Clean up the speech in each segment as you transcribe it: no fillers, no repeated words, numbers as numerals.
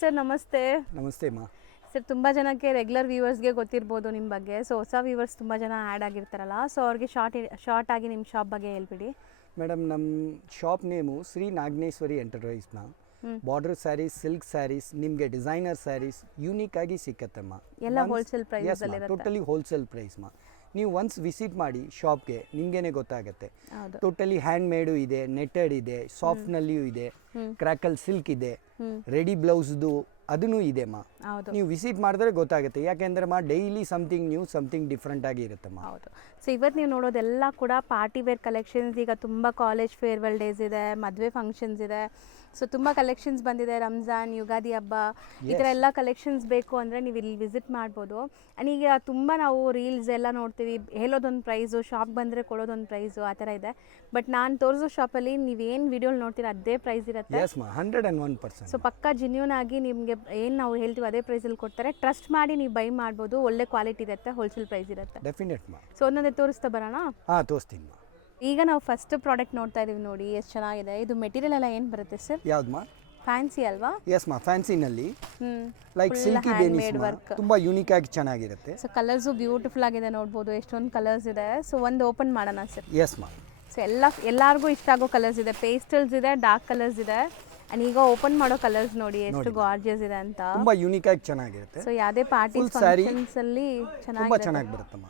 Sir ನಮಸ್ತೆ. ನಮಸ್ತೆ ಮಾ. ಸರ್ ತುಂಬ ಜನಕ್ಕೆ ರೆಗ್ಯುಲರ್ ವ್ಯೂವರ್ಸ್ಗೆ ಗೊತ್ತಿರ್ಬೋದು ನಿಮ್ಮ ಬಗ್ಗೆ. ಸೊ ಹೊಸ ವ್ಯೂವರ್ಸ್ ತುಂಬ ಜನ ಆ್ಯಡ್ ಆಗಿರ್ತಾರಲ್ಲ, ಸೊ ಅವ್ರಿಗೆ ಶಾರ್ಟ್ ಆಗಿ ನಿಮ್ಮ ಶಾಪ್ ಬಗ್ಗೆ ಹೇಳ್ಬಿಡಿ. ಮೇಡಮ್, ನಮ್ಮ ಶಾಪ್ ನೇಮು ಶ್ರೀ ನಾಗೇಶ್ವರಿ ಎಂಟರ್ಪ್ರೈಸ್ನ. ಬಾರ್ಡರ್ ಸ್ಯಾರೀಸ್, ಸಿಲ್ಕ್ ಸ್ಯಾರೀಸ್, ನಿಮಗೆ ಡಿಸೈನರ್ ಸ್ಯಾರೀಸ್ ಯೂನಿಕ್ ಆಗಿ ಸಿಕ್ಕತ್ತಮ್ಮ. ಎಲ್ಲ ಹೋಲ್ಸೇಲ್ ಪ್ರೈಸ್ ಅಲ್ಲಿ ಇರುತ್ತೆ. ಟೋಟಲಿ ಹೋಲ್ಸೇಲ್ ಪ್ರೈಸ್ ಮಾ. ನೀವು ಒನ್ಸ್ ವಿಸಿಟ್ ಮಾಡಿ ಶಾಪ್ಗೆ, ನಿಮಗೇನೆ ಗೊತ್ತಾಗುತ್ತೆ. ಟೋಟಲಿ ಹ್ಯಾಂಡ್ ಮೇಡು ಇದೆ, ನೆಟೆಡ್ ಇದೆ, ಸಾಫ್ಟ್ನಲ್ಲಿಯೂ ಇದೆ, ಕ್ರ್ಯಾಕಲ್ ಸಿಲ್ಕ್ ಇದೆ, ರೆಡಿ ಬ್ಲೌಸ್ದು ಅದೂ ಇದೆ ಮಾ. ನೀವು ವಿಸಿಟ್ ಮಾಡಿದ್ರೆ ಗೊತ್ತಾಗುತ್ತೆ. ಯಾಕೆಂದ್ರೆ ಮಾ daily something new, something different ಆಗಿ ಇರುತ್ತಮ್ಮ. ಹೌದು. ಸೊ ಇವತ್ತು ನೀವು ನೋಡೋದೆಲ್ಲ ಕೂಡ ಪಾರ್ಟಿ ವೇರ್ ಕಲೆಕ್ಷನ್ಸ್. ಈಗ ತುಂಬ ಕಾಲೇಜ್ ಫೇರ್ವೆಲ್ ಡೇಸ್ ಇದೆ, ಮದುವೆ ಫಂಕ್ಷನ್ಸ್ ಇದೆ. ಸೊ ತುಂಬ ಕಲೆಕ್ಷನ್ಸ್ ಬಂದಿದೆ. ರಂಜಾನ್, ಯುಗಾದಿ ಹಬ್ಬ, ಈ ಥರ ಎಲ್ಲ ಕಲೆಕ್ಷನ್ಸ್ ಬೇಕು ಅಂದರೆ ನೀವು ಇಲ್ಲಿ ವಿಸಿಟ್ ಮಾಡ್ಬೋದು. ಆ್ಯಂಡ್ ಈಗ ತುಂಬ ನಾವು ರೀಲ್ಸ್ ಎಲ್ಲ ನೋಡ್ತೀವಿ, ಹೇಳೋದೊಂದು ಪ್ರೈಸು, ಶಾಪ್ ಬಂದರೆ ಕೊಡೋದೊಂದು ಪ್ರೈಸು, ಆ ಥರ ಇದೆ. ಬಟ್ ನಾನು ತೋರಿಸೋ ಶಾಪಲ್ಲಿ ನೀವೇನು ವಿಡಿಯೋಲಿ ನೋಡ್ತೀರಾ ಅದೇ ಪ್ರೈಸ್ ಇರುತ್ತೆ. 101%. ಸೊ ಪಕ್ಕ ಜೆನ್ಯೂನ್ ಆಗಿ ನಿಮಗೆ ಏನು ನಾವು ಹೇಳ್ತೀವಿ ಅದೇ ಪ್ರೈಸಲ್ಲಿ ಕೊಡ್ತಾರೆ. ಟ್ರಸ್ಟ್ ಮಾಡಿ ನೀವು ಬೈ ಮಾಡ್ಬೋದು. ಒಳ್ಳೆ ಕ್ವಾಲಿಟಿ ಇರುತ್ತೆ, ಹೋಲ್ಸೇಲ್ ಪ್ರೈಸ್ ಇರುತ್ತೆ. ಡೆಫಿನೆಟ್ ಮಾ. ಸೊ ಒಂದೊಂದೇ ತೋರಿಸ್ತಾ ಬರೋಣ. ಹಾಂ, ತೋರಿಸ್ತೀನಿ ಮಾ. ಈಗ ನಾವು ಫಸ್ಟ್ ಪ್ರಾಡಕ್ಟ್ ನೋಡ್ತಾ ಇದೀವಿ ನೋಡಿ, ಎಷ್ಟು ಚೆನ್ನಾಗಿದೆ. ಇದು ಮೆಟೀರಿಯಲ್ ಎಲ್ಲ ಏನು ಬರುತ್ತೆ ಸರ್? ಯಾವ್ದು ಮಾ? ಫ್ಯಾನ್ಸಿ ಅಲ್ವಾ? ಎಸ್ ಮಾ, ಫ್ಯಾನ್ಸಿನಲ್ಲಿ ಲೈಕ್ ಸಿಲ್ಕಿ ಬೇನಿಸ್ ವರ್ಕ್ ತುಂಬಾ ಯೂನಿಕ್ ಆಗಿ ಚೆನ್ನಾಗಿರುತ್ತೆ. ಸೊ ಕಲರ್ಸು ಬ್ಯೂಟಿಫುಲ್ ಆಗಿದೆ, ನೋಡ್ಬೋದು ಎಷ್ಟೊಂದು ಕಲರ್ಸ್ ಇದೆ. ಸೊ ಒಂದು ಓಪನ್ ಮಾಡೋಣ ಸರ್. ಎಸ್ ಮಾ. ಸೊ ಎಲ್ಲರಿಗೂ ಇಷ್ಟ ಆಗೋ ಕಲರ್ಸ್ ಇದೆ. ಪೇಸ್ಟಲ್ಸ್ ಇದೆ, ಡಾರ್ಕ್ ಕಲರ್ಸ್ ಇದೆ. ಅಂಡ್ ಈಗ ಓಪನ್ ಮಾಡೋ ಕಲರ್ಸ್ ನೋಡಿ ಎಷ್ಟು ಗಾರ್ಜಿಯಸ್ ಇದೆ ಅಂತ. ತುಂಬಾ ಯೂನಿಕ್ ಆಗಿ ಚೆನ್ನಾಗಿರುತ್ತೆ. ಸೊ ಯಾವುದೇ ಪಾರ್ಟಿ ಫಂಕ್ಷನ್ಸ್ ಅಲ್ಲಿ ಚೆನ್ನಾಗಿ ಬರುತ್ತಮ್ಮ.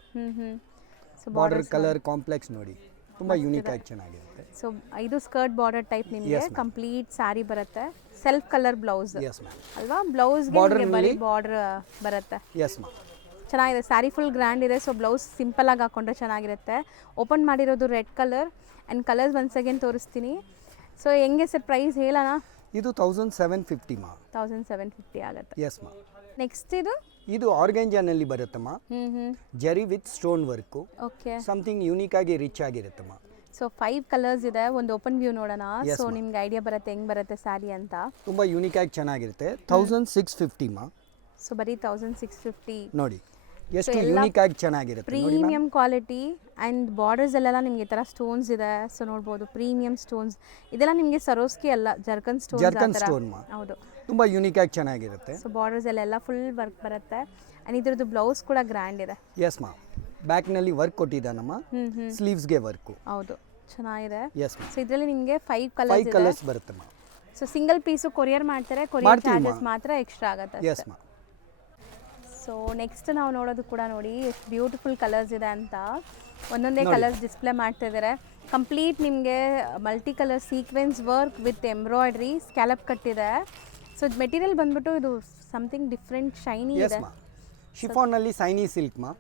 ಸೊ ಬಾರ್ಡರ್ ಕಲರ್ ಕಾಂಪ್ಲೆಕ್ಸ್ ನೋಡಿ, ತುಂಬಾ ಯೂನಿಕ್ ಆಗಿ ಚೆನ್ನಾಗಿರುತ್ತೆ. ಸೊ ಇದು ಸ್ಕರ್ಟ್ ಬಾರ್ಡರ್ ಟೈಪ್ ನಿಮಗೆ ಕಂಪ್ಲೀಟ್ ಸ್ಯಾರಿ ಬರುತ್ತೆ. ಸೆಲ್ಫ್ ಕಲರ್ ಬ್ಲೌಸ್ ಅಲ್ವಾ? ಬ್ಲೌಸ್ಗೆ ಬರೀ ಬಾರ್ಡರ್ ಬರುತ್ತೆ. ಎಸ್ ಮಾ. ಚೆನ್ನಾಗಿದೆ. ಸ್ಯಾರಿ ಫುಲ್ ಗ್ರ್ಯಾಂಡ್ ಇದೆ. ಸೊ ಬ್ಲೌಸ್ ಸಿಂಪಲ್ ಆಗಿ ಹಾಕೊಂಡ್ರೆ ಚೆನ್ನಾಗಿರುತ್ತೆ. ಓಪನ್ ಮಾಡಿರೋದು red colour. And colours once again ತೋರಿಸ್ತೀನಿ. ಸೊ ಹೆಂಗೆ ಸರ್ ಪ್ರೈಸ್ ಹೇಳೋಣ? ಇದು 1750 ಮಾ. 1750 ಆಗುತ್ತೆ. ಎಸ್ ಮಾ. ನೆಕ್ಸ್ಟ್ ಇದು ಆರ್ಗಂಜಾನಲ್ಲಿ ಬರುತ್ತಮ್ಮ. ಜರಿ with stone work. Okay. Something unique ಆಗಿ ರಿಚ್ ಆಗಿರುತ್ತಮ್ಮ. ಸೊ 5 ಕಲರ್ಸ್ ಇದೆ. ಒಂದು ಓಪನ್ ವ್ಯೂ ನೋಡೋಣ. ಸೊ ನಿಮ್ಗೆ ಐಡಿಯಾ ಬರುತ್ತೆ ಹೆಂಗ್ ಬರುತ್ತೆ ಸ್ಯಾರಿ ಅಂತ. ತುಂಬಾ ಯೂನಿಕ್ ಆಗಿ ಚೆನ್ನಾಗಿರುತ್ತೆ. 1650 ಮಾ. ಸೊ ಬರೀ 1650 ನೋಡಿ ಎಷ್ಟು ಯೂನಿಕ್ ಆಗಿ ಚೆನ್ನಾಗಿರುತ್ತೆ. ಪ್ರೀಮಿಯಂ ಕ್ವಾಲಿಟಿ ಆ್ಯಂಡ್ ಬಾರ್ಡರ್ಸ್ ಎಲ್ಲ ನಿಮಗೆ ಈ ಥರ ಸ್ಟೋನ್ಸ್ ಇದೆ. ಸೊ ನೋಡ್ಬೋದು ಪ್ರೀಮಿಯಂ ಸ್ಟೋನ್ಸ್. ಇದೆಲ್ಲ ನಿಮಗೆ ಸರೋಸ್ಕಿ ಅಲ್ಲ, ಜರ್ಕನ್ ಸ್ಟೋನ್ ಮಾ. ಹೌದು, ತುಂಬಾ ಯೂನಿಕ್ ಆಗಿ ಚೆನ್ನಾಗಿರುತ್ತೆ. ಸೊ ಬಾರ್ಡರ್ಸ್ ಎಲ್ಲ ಫುಲ್ ವರ್ಕ್ ಬರುತ್ತೆ. ಆ್ಯಂಡ್ ಇದ್ರದ್ದು ಬ್ಲೌಸ್ ಕೂಡ ಗ್ರ್ಯಾಂಡ್ ಇದೆ. ಎಸ್ ಮಾ. ಬ್ಯಾಕ್ನಲ್ಲಿ ವರ್ಕ್ ಕೊಟ್ಟಿದ್ದಾನಮ್ಮ. ಸ್ಲೀವ್ಸ್ಗೆ ವರ್ಕು. ಹೌದು, ಚೆನ್ನಾಗಿದೆ. ಎಸ್ ಮಾ. ಸೊ ಇದರಲ್ಲಿ ನಿಮಗೆ 5 ಕಲರ್ಸ್ ಬರುತ್ತಮ್ಮ. ಸೊ ಸಿಂಗಲ್ ಪೀಸು ಕೊರಿಯರ್ ಮಾಡ್ತಾರೆ. ಕೊರಿಯರ್ ಚಾರ್ಜಸ್ ಮಾತ್ರ ಎಕ್ಸ್ಟ್ರಾ ಆಗುತ್ತೆ. ಎಸ್ ಮಾ. ಸೊ ನೆಕ್ಸ್ಟ್ ನಾವು ನೋಡೋದು ಕೂಡ ನೋಡಿ ಎಷ್ಟು ಬ್ಯೂಟಿಫುಲ್ ಕಲರ್ಸ್ ಇದೆ ಅಂತ. ಒಂದೊಂದೇ ಕಲರ್ಸ್ ಡಿಸ್ಪ್ಲೇ ಮಾಡ್ತಾ ಇದ್ದಾರೆ. ಕಂಪ್ಲೀಟ್ ನಿಮಗೆ multi colour sequence work with embroidery, scallop ಕಟ್ಟಿದೆ. ಸೊ ಮೆಟೀರಿಯಲ್ ಬಂದ್ಬಿಟ್ಟು ಇದು ಸಮಥಿಂಗ್ ಡಿಫ್ರೆಂಟ್, ಶೈನಿ ಇದೆ. ಶಿಫಾನ್ ನಲ್ಲಿ ಸೈನಿ ಸಿಲ್ಕ್ ಮಾ.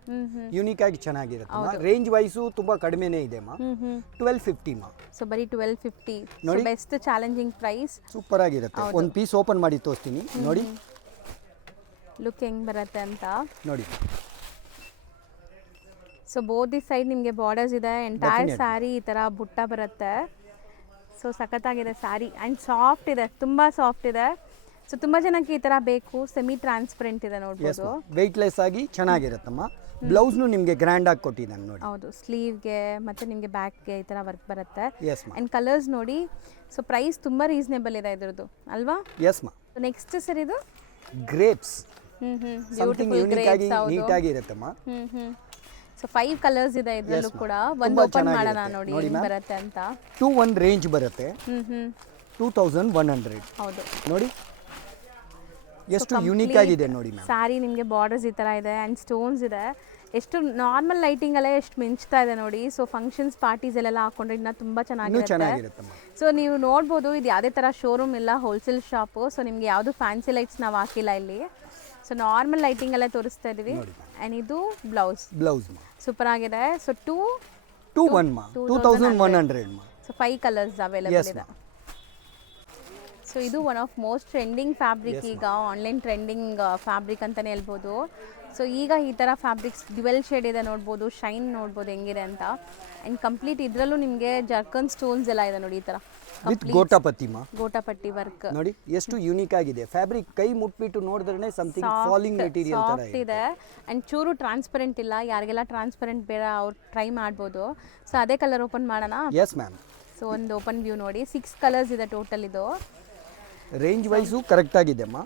ಯೂನಿಕ್ ಆಗಿ ಚೆನ್ನಾಗಿರುತ್ತೆ. ರೇಂಜ್ ವೈಸು ತುಂಬಾ ಕಡಿಮೆನೇ ಇದೆ ಮಾ. 1250 ಮಾ. ಸೊ ಬರೀ 1250. Best challenging price. ಸೂಪರ್ ಆಗಿರುತ್ತೆ. ಒಂದು ಪೀಸ್ ಓಪನ್ ಮಾಡಿ ತೋರಿಸ್ತೀನಿ ನೋಡಿ. ಲುಕ್ ಹೆಂಗ್ ಬರುತ್ತೆ ಅಂತ ನೋಡಿ. ಸೊ ಬೋತ್ ದಿ ಸೈಡ್ ನಿಮಗೆ ಬಾರ್ಡರ್ಸ್ ಇದೆ. ಎಂಟೈರ್ ಸ್ಯಾರಿ ಈ ಥರ ಬುಟ್ಟ ಬರುತ್ತೆ. ಸೊ ಸಖತ್ತಾಗಿದೆ ಸ್ಯಾರಿ. ಆ್ಯಂಡ್ ಸಾಫ್ಟ್ ಇದೆ, ತುಂಬ ಸಾಫ್ಟ್ ಇದೆ. ಸೊ ತುಂಬ ಜನಕ್ಕೆ ಈ ಥರ ಬೇಕು. ಸೆಮಿ ಟ್ರಾನ್ಸ್ಪರೆಂಟ್ ಇದೆ, ನೋಡ್ಬೋದು. ವೆಯ್ಟ್ಲೆಸ್ ಆಗಿ ಚೆನ್ನಾಗಿರುತ್ತಮ್ಮ. ಬ್ಲೌಸ್ನು ನಿಮಗೆ ಗ್ರ್ಯಾಂಡ್ ಆಗಿ ಕೊಟ್ಟಿದ್ದಾನೆ ನೋಡಿ. ಹೌದು, ಸ್ಲೀವ್ಗೆ ಮತ್ತು ನಿಮಗೆ ಬ್ಯಾಕ್ಗೆ ಈ ಥರ ವರ್ಕ್ ಬರುತ್ತೆ. ಎಸ್ ಮಾ. ಆ್ಯಂಡ್ ಕಲರ್ಸ್ ನೋಡಿ. ಸೊ ಪ್ರೈಸ್ ತುಂಬ ರೀಸನೇಬಲ್ ಇದೆ ಇದ್ರದ್ದು ಅಲ್ವಾ? ಎಸ್ ಮಾ. ನೆಕ್ಸ್ಟ್ ಸರ್ ಇದು ಗ್ರೇಪ್ಸ್. ಸಮಥಿಂಗ್ ಯೂನಿಕ್ ಆಗಿ ನೀಟ್ ಆಗಿ ಇರುತ್ತಮ್ಮ. ಸೊ 5 ಕಲರ್ಸ್ ಇದೆ ಇದರಲ್ಲೂ ಕೂಡ. ಒಂದು ಓಪನ್ ಮಾಡೋಣ ನೋಡಿ ಹೆಂಗ್ ಬರುತ್ತೆ ಅಂತ. 2-1 ರೇಂಜ್ ಬರುತ್ತೆ. 2100. ಹೌದು, ನೋಡಿ ಎಷ್ಟು ಯೂನಿಕ್ ಆಗಿದೆ ನೋಡಿ ಮ್ಯಾಮ್. ಸ್ಯಾರಿ ನಿಮಗೆ ಬಾರ್ಡರ್ಸ್ ಈ ಥರ ಇದೆ ಆ್ಯಂಡ್ ಸ್ಟೋನ್ಸ್ ಇದೆ. ಎಷ್ಟು ನಾರ್ಮಲ್ ಲೈಟಿಂಗಲ್ಲೇ ಎಷ್ಟು ಮಿಂಚ್ತಾ ಇದೆ ನೋಡಿ. ಸೊ ಫಂಕ್ಷನ್ಸ್ ಪಾರ್ಟೀಸಲ್ಲೆಲ್ಲ ಹಾಕೊಂಡ್ರೆ ಇನ್ನೂ ತುಂಬ ಚೆನ್ನಾಗಿರುತ್ತೆ. ಸೊ ನೀವು ನೋಡ್ಬೋದು, ಇದು ಯಾವುದೇ ಥರ ಶೋರೂಮ್ ಇಲ್ಲ, ಹೋಲ್ಸೇಲ್ ಶಾಪು. ಸೊ ನಿಮಗೆ ಯಾವುದು ಫ್ಯಾನ್ಸಿ ಲೈಟ್ಸ್ ನಾವು ಹಾಕಿಲ್ಲ ಇಲ್ಲಿ. ಸೊ ನಾರ್ಮಲ್ ಲೈಟಿಂಗಲ್ಲೇ ತೋರಿಸ್ತಾ ಇದ್ದೀವಿ. ಆ್ಯಂಡ್ ಇದು ಬ್ಲೌಸ್ ಸೂಪರ್ ಆಗಿದೆ. ಸೊ 2-1 ಮಾ. 2100 ಮಾ. ಸೊ 5 ಕಲರ್ಸ್ ಅವೈಲೇಬಲ್ ಇದೆ. ಸೊ ಇದು one of most trending fabric. ಈಗ ಆನ್ಲೈನ್ ಟ್ರೆಂಡಿಂಗ್ ಫ್ಯಾಬ್ರಿಕ್ ಅಂತಲೇ ಹೇಳ್ಬೋದು. ಸೊ ಈಗ ಈ ಥರ ಫ್ಯಾಬ್ರಿಕ್ಸ್ ಡ್ಯುವೆಲ್ ಶೇಡ್ ಇದೆ, ನೋಡ್ಬೋದು. ಶೈನ್ ನೋಡ್ಬೋದು ಹೆಂಗಿದೆ ಅಂತ. ಆ್ಯಂಡ್ ಕಂಪ್ಲೀಟ್ ಇದರಲ್ಲೂ ನಿಮಗೆ ಜರ್ಕನ್ ಸ್ಟೋನ್ಸ್ ಎಲ್ಲ ಇದೆ ನೋಡಿ, ಈ ಥರ ವಿತ್ ಗೋಟಾಪತಿ ಮಾ. ಗೋಟಾಪಟ್ಟಿ ವರ್ಕ್ ನೋಡಿ ಎಷ್ಟು ಯೂನಿಕ್ ಆಗಿದೆ. ಫ್ಯಾಬ್ರಿಕ್ ಕೈ ಮುಟ್ಬಿಟ್ಟು ನೋಡಿದ್ರೆ ಸಮಥಿಂಗ್ ಫಾಲಿಂಗ್ ಮೆಟೀರಿಯಲ್ ತರ ಇದೆ. ಆ್ಯಂಡ್ ಚೂರು ಟ್ರಾನ್ಸ್ಪರೆಂಟ್ ಇಲ್ಲ. ಯಾರಿಗೆಲ್ಲ ಟ್ರಾನ್ಸ್ಪರೆಂಟ್ ಬೇಡ ಅವ್ರು ಟ್ರೈ ಮಾಡ್ಬೋದು. ಸೊ ಅದೇ ಕಲರ್ ಓಪನ್ ಮಾಡೋಣ. Yes ma'am. ಸೊ ಒಂದು ಓಪನ್ ವ್ಯೂ ನೋಡಿ. 6 ಕಲರ್ಸ್ ಇದೆ ಟೋಟಲ್. ಇದು ರೇಂಜ್ ವೈಸು ಕರೆಕ್ಟ್ ಆಗಿದೆ ಅಮ್ಮ.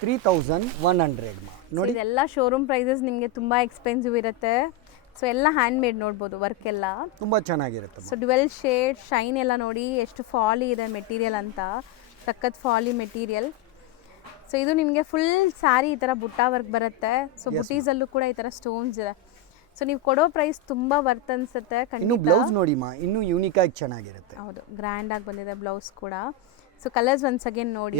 3100 ನೋಡಿ. ಇದೆಲ್ಲ ಶೋರೂಮ್ ಪ್ರೈಸಸ್ ನಿಮಗೆ ತುಂಬ ಎಕ್ಸ್ಪೆನ್ಸಿವ್ ಇರುತ್ತೆ. ಸೊ ಎಲ್ಲ ಹ್ಯಾಂಡ್ ಮೇಡ್ ನೋಡ್ಬೋದು, ವರ್ಕ್ ಎಲ್ಲ ತುಂಬ ಚೆನ್ನಾಗಿರುತ್ತೆ. ಸೊ ಡ್ವೆಲ್ ಶೇಡ್ ಶೈನ್ ಎಲ್ಲ ನೋಡಿ ಎಷ್ಟು ಫಾಲಿ ಇದೆ ಮೆಟೀರಿಯಲ್ ಅಂತ, ಸಖತ್ ಫಾಲಿ ಮೆಟೀರಿಯಲ್. ಸೊ ಇದು ನಿಮಗೆ ಫುಲ್ ಸ್ಯಾರಿ ಈ ಥರ ಬುಟ್ಟ ವರ್ಕ್ ಬರುತ್ತೆ. ಸೊ ಬುಟೀಸಲ್ಲೂ ಕೂಡ ಈ ಥರ ಸ್ಟೋನ್ಸ್ ಇದೆ. ಸೊ ನೀವು ಕೊಡೋ ಪ್ರೈಸ್ ತುಂಬ ವರ್ತ್ ಅನ್ಸುತ್ತೆ. ಇನ್ನು ಬ್ಲೌಸ್ ನೋಡಿ ಮಾ, ಇನ್ನೂ ಯೂನಿಕ್ ಆಗಿ ಚೆನ್ನಾಗಿರುತ್ತೆ. ಹೌದು, ಗ್ರ್ಯಾಂಡ್ ಆಗಿ ಬಂದಿದೆ ಬ್ಲೌಸ್ ಕೂಡ. ಸೊ ಕಲರ್ಸ್ ಒನ್ಸ್ ಅಗೇನ್ ನೋಡಿ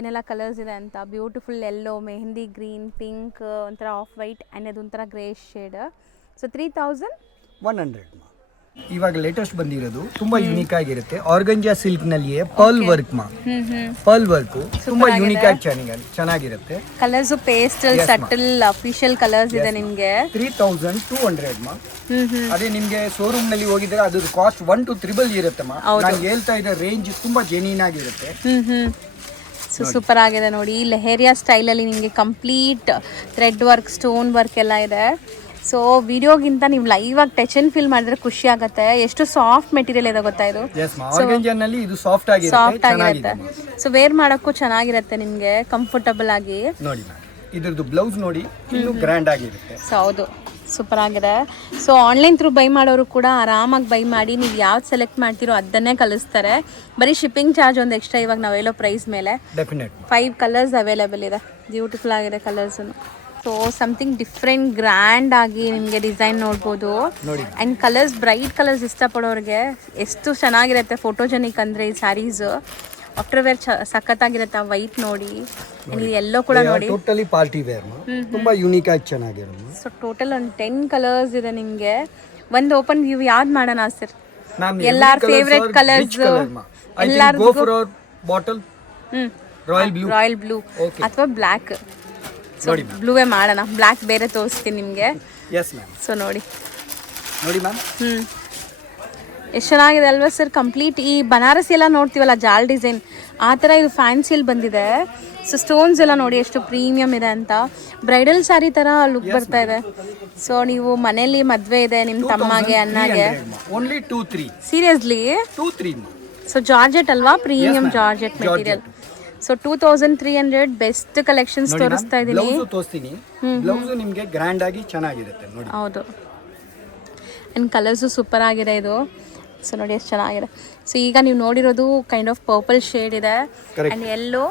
ಏನೆಲ್ಲ ಕಲರ್ಸ್ ಇದೆ ಅಂತ. Beautiful yellow, mehndi green, pink, ಒಂಥರ ಆಫ್ ವೈಟ್ ಆ್ಯಂಡ್ ಅದೊಂಥರ ಗ್ರೇ ಶೇಡ್. ಸೊ 3100 ಇವಾಗ ಲೇಟೆಸ್ಟ್ ಬಂದಿರೋದು ತುಂಬಾ ಯೂನಿಕ್ ಆಗಿರುತ್ತೆ. ಆರ್ಗಂಜಾ ಸಿಲ್ಕ್ ನಲ್ಲಿಯೇ ಪರ್ಲ್ ವರ್ಕ್ ಮಾ, ಪರ್ಲ್ ವರ್ಕ್ ತುಂಬಾ ಯೂನಿಕ್ ಆಗಿ ಚೆನ್ನಾಗಿರುತ್ತೆ. Colours pastel subtle official colours ಇದೆ ನಿಮಗೆ. 3200 ಮಾ. ಅದೇ ನಿಮ್ಗೆ ಶೋರೂಮ್ ನಲ್ಲಿ ಹೋಗಿದ್ರೆ ಅದ್ರ ಕಾಸ್ಟ್ 1 to 3 ಇರುತ್ತೆ ಮಾ. ನಾನು ಹೇಳ್ತಾ ಇದ್ದ ರೇಂಜ್ ತುಂಬಾ ಜೆನ್ಯೂನ್ ಆಗಿರುತ್ತೆ. ಸೊ ಸೂಪರ್ ಆಗಿದೆ ನೋಡಿ. ಲೆಹೇರಿಯಾ ಸ್ಟೈಲಲ್ಲಿ ನಿಮಗೆ complete thread work, stone work ಎಲ್ಲ ಇದೆ. ಸೊ ವಿಡಿಯೋಗಿಂತ ನೀವು ಲೈವ್ ಆಗಿ ಟಚ್ ಅಂಡ್ ಫೀಲ್ ಮಾಡಿದ್ರೆ ಖುಷಿ ಆಗುತ್ತೆ. ಎಷ್ಟು ಸಾಫ್ಟ್ ಮೆಟೀರಿಯಲ್ ಇದೆ ಗೊತ್ತಾ ಇದು. ಸಾಫ್ಟ್ ಆಗಿರುತ್ತೆ. ಸೊ ವೇರ್ ಮಾಡೋಕ್ಕೂ ಚೆನ್ನಾಗಿರುತ್ತೆ ನಿಮಗೆ, ಕಂಫರ್ಟಬಲ್ ಆಗಿ. ನೋಡಿ ಇದ್ರದ್ದು ಬ್ಲೌಸ್ ನೋಡಿ, ಇನ್ನೂ ಗ್ರ್ಯಾಂಡ್ ಆಗಿರುತ್ತೆ. ಸೊ ಹೌದು, ಸೂಪರ್ ಆಗಿದೆ. ಸೊ ಆನ್ಲೈನ್ ಥ್ರೂ ಬೈ ಮಾಡೋರು ಕೂಡ ಆರಾಮಾಗಿ ಬೈ ಮಾಡಿ ನೀವು ಯಾವ್ದು ಸೆಲೆಕ್ಟ್ ಮಾಡ್ತೀರೋ ಅದನ್ನೇ ಕಳಿಸ್ತಾರೆ. ಬರೀ ಶಿಪ್ಪಿಂಗ್ ಚಾರ್ಜ್ ಒಂದು ಎಕ್ಸ್ಟ್ರಾ ಇವಾಗ ನಾವು ಹೇಳೋ ಪ್ರೈಸ್ ಮೇಲೆ. 5 ಕಲರ್ಸ್ ಅವೈಲೇಬಲ್ ಇದೆ. ಬ್ಯೂಟಿಫುಲ್ ಆಗಿದೆ colours. So something different grand ಆಗಿ ನಿಮಗೆ ಡಿಸೈನ್ ನೋಡ್ಬೋದು. ಆ್ಯಂಡ್ ಕಲರ್ಸ್, ಬ್ರೈಟ್ ಕಲರ್ಸ್ ಇಷ್ಟಪಡೋರಿಗೆ ಎಷ್ಟು ಚೆನ್ನಾಗಿರುತ್ತೆ. ಫೋಟೋಜೆನಿಕ್ ಅಂದರೆ ಈ ಸ್ಯಾರೀಸ್ ಆಫ್ಟರ್ ವೇರ್ ಸಖತ್ತಾಗಿರುತ್ತೆ. ವೈಟ್ ನೋಡಿ, ಎಲ್ಲೋ ಕೂಡ ನೋಡಿ, ಟೋಟಲಿ ಪಾರ್ಟಿ ವೇರ್, ತುಂಬಾ ಯೂನಿಕ್ ಆಗಿ ಚೆನ್ನಾಗಿರುತ್ತೆ. ಸೊ ಟೋಟಲ್ ಒಂದು 10 ಕಲರ್ಸ್ ಇದೆ ನಿಮಗೆ. ಒಂದು ಓಪನ್ ವ್ಯೂ ಯಾವ್ದು ಮಾಡೋಣ ಸರ್? ಎಲ್ಲಾರ ಫೇವ್ರೆಟ್ ಕಲರ್ಸ್, ಎಲ್ಲಾರ್ದು ಬಾಟಲ್ ರಾಯಲ್ ಬ್ಲೂ ಅಥವಾ ಬ್ಲ್ಯಾಕ್. ಸೊ ಬ್ಲೂವೇ ಮಾಡೋಣ, ಬ್ಲ್ಯಾಕ್ ಬೇರೆ ತೋರಿಸ್ತೀನಿ ನಿಮಗೆ. ಸೊ ನೋಡಿ ಮ್ಯಾಮ್, ಎಷ್ಟು ಚೆನ್ನಾಗಿದೆ ಅಲ್ವಾ ಸರ್? ಕಂಪ್ಲೀಟ್ ಈ ಬನಾರಸಿ ಎಲ್ಲ ನೋಡ್ತೀವಲ್ಲ ಜಾಲ್ ಡಿಸೈನ್, ಆ ಥರ ಇದು ಫ್ಯಾನ್ಸಿಯಲ್ಲಿ ಬಂದಿದೆ. ಸೊ ಸ್ಟೋನ್ಸ್ ಎಲ್ಲ ನೋಡಿ ಎಷ್ಟು ಪ್ರೀಮಿಯಮ್ ಇದೆ ಅಂತ. ಬ್ರೈಡಲ್ ಸ್ಯಾರಿ ಥರ ಲುಕ್ ಬರ್ತಾ ಇದೆ. ಸೊ ನೀವು ಮನೇಲಿ ಮದುವೆ ಇದೆ ನಿಮ್ಮ ತಮ್ಮಗೆ, ಅಣ್ಣಗೆ, ಸೀರಿಯಸ್ಲಿ. ಸೊ ಜಾರ್ಜೆಟ್ ಅಲ್ವಾ, premium georgette material. So 2300 best collections ತೋರಿಸ್ತಾ ಇದ್ದೀನಿ. ಬ್ಲೌಸ್ ನಿಮಗೆ ಗ್ರ್ಯಾಂಡ್ ಆಗಿ ಚೆನ್ನಾಗಿರುತ್ತೆ ನೋಡಿ. ಹೌದು, ಆ್ಯಂಡ್ ಕಲರ್ಸು ಸೂಪರ್ ಆಗಿದೆ ಇದು. ಸೊ ನೋಡಿ ಎಷ್ಟು ಚೆನ್ನಾಗಿದೆ. ಸೊ ಈಗ ನೀವು ನೋಡಿರೋದು ಕೈಂಡ್ ಆಫ್ ಪರ್ಪಲ್ ಶೇಡ್ ಇದೆ, ಆ್ಯಂಡ್ ಎಲ್ಲೋ,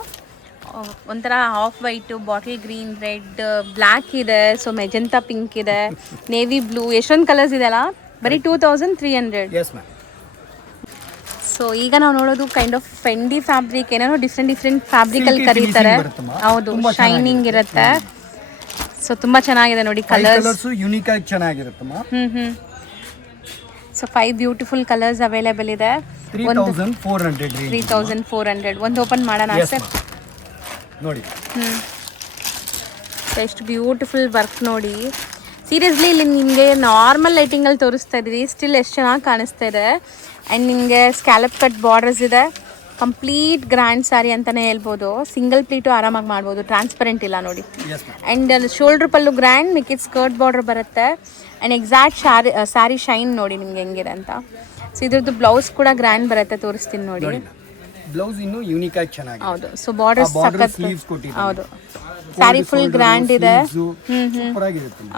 ಒಂಥರ of white, bottle green, red, black ಇದೆ. ಸೊ ಮೆಜೆಂಟಾ ಪಿಂಕ್ ಇದೆ, ನೇವಿ ಬ್ಲೂ, ಎಷ್ಟೊಂದು ಕಲರ್ಸ್ ಇದೆಲ್ಲ. ಬರೀ 2300. ಸೊ ಈಗ ನಾವು ನೋಡೋದು ಕೈಂಡ್ ಆಫ್ ಫೆಂಡಿ ಫ್ಯಾಬ್ರಿಕ್, ಏನೇನೋ ಡಿಫ್ರೆಂಟ್ ಫ್ಯಾಬ್ರಿಕಲ್ಲಿ ಕರೀತಾರೆ. ಹೌದು, ಶೈನಿಂಗ್ ಇರುತ್ತೆ. ಸೊ ತುಂಬಾ ಚೆನ್ನಾಗಿದೆ ನೋಡಿ ಕಲರ್ಸ್, ಯೂನಿಕ್ ಆಗಿ ಚೆನ್ನಾಗಿರುತ್ತೆ. ಸೊ 5 ಬ್ಯೂಟಿಫುಲ್ ಕಲರ್ಸ್ ಅವೈಲೇಬಲ್ ಇದೆ. 3400. ಒಂದು ಓಪನ್ ಮಾಡೋಣ ಸರ್? ನೋಡಿ ಎಷ್ಟು ಬ್ಯೂಟಿಫುಲ್ ವರ್ಕ್ ನೋಡಿ. ಸೀರಿಯಸ್ಲಿ ಇಲ್ಲಿ ನಿಮಗೆ ನಾರ್ಮಲ್ ಲೈಟಿಂಗಲ್ಲಿ ತೋರಿಸ್ತಾ ಇದ್ದೀವಿ, ಸ್ಟಿಲ್ ಎಷ್ಟು ಚೆನ್ನಾಗಿ ಕಾಣಿಸ್ತಾ ಇದೆ. ಆ್ಯಂಡ್ ನಿಮಗೆ ಸ್ಕ್ಯಾಲಪ್ ಕಟ್ ಬಾರ್ಡರ್ಸ್ ಇದೆ. ಕಂಪ್ಲೀಟ್ ಗ್ರ್ಯಾಂಡ್ ಸ್ಯಾರಿ ಅಂತಲೇ ಹೇಳ್ಬೋದು. ಸಿಂಗಲ್ ಪ್ಲೀಟು ಆರಾಮಾಗಿ ಮಾಡ್ಬೋದು, ಟ್ರಾನ್ಸ್ಪರೆಂಟ್ ಇಲ್ಲ ನೋಡಿ. ಆ್ಯಂಡ್ ಶೋಲ್ಡ್ರ್ ಪಲ್ಲು ಗ್ರ್ಯಾಂಡ್, ಮಿಕ್ಕಿದ ಸ್ಕರ್ಟ್ ಬಾರ್ಡರ್ ಬರುತ್ತೆ. ಆ್ಯಂಡ್ ಎಕ್ಸಾಕ್ಟ್ ಸ್ಯಾರಿ ಶೈನ್ ನೋಡಿ ನಿಮ್ಗೆ ಹೆಂಗಿದೆ ಅಂತ. ಸೊ ಇದ್ರದ್ದು ಬ್ಲೌಸ್ ಕೂಡ ಗ್ರ್ಯಾಂಡ್ ಬರುತ್ತೆ, ತೋರಿಸ್ತೀನಿ ನೋಡಿ. ಬ್ಲೌಸ್ ಇನ್ನೂ ಯೂನಿಕ್ ಆಗಿ ಚೆನ್ನಾಗಿ. ಹೌದು, ಸೊ ಬಾರ್ಡರ್ ಸಖತ್. ಹೌದು, ಸ್ಯಾರಿ ಫುಲ್ ಗ್ರ್ಯಾಂಡ್ ಇದೆ.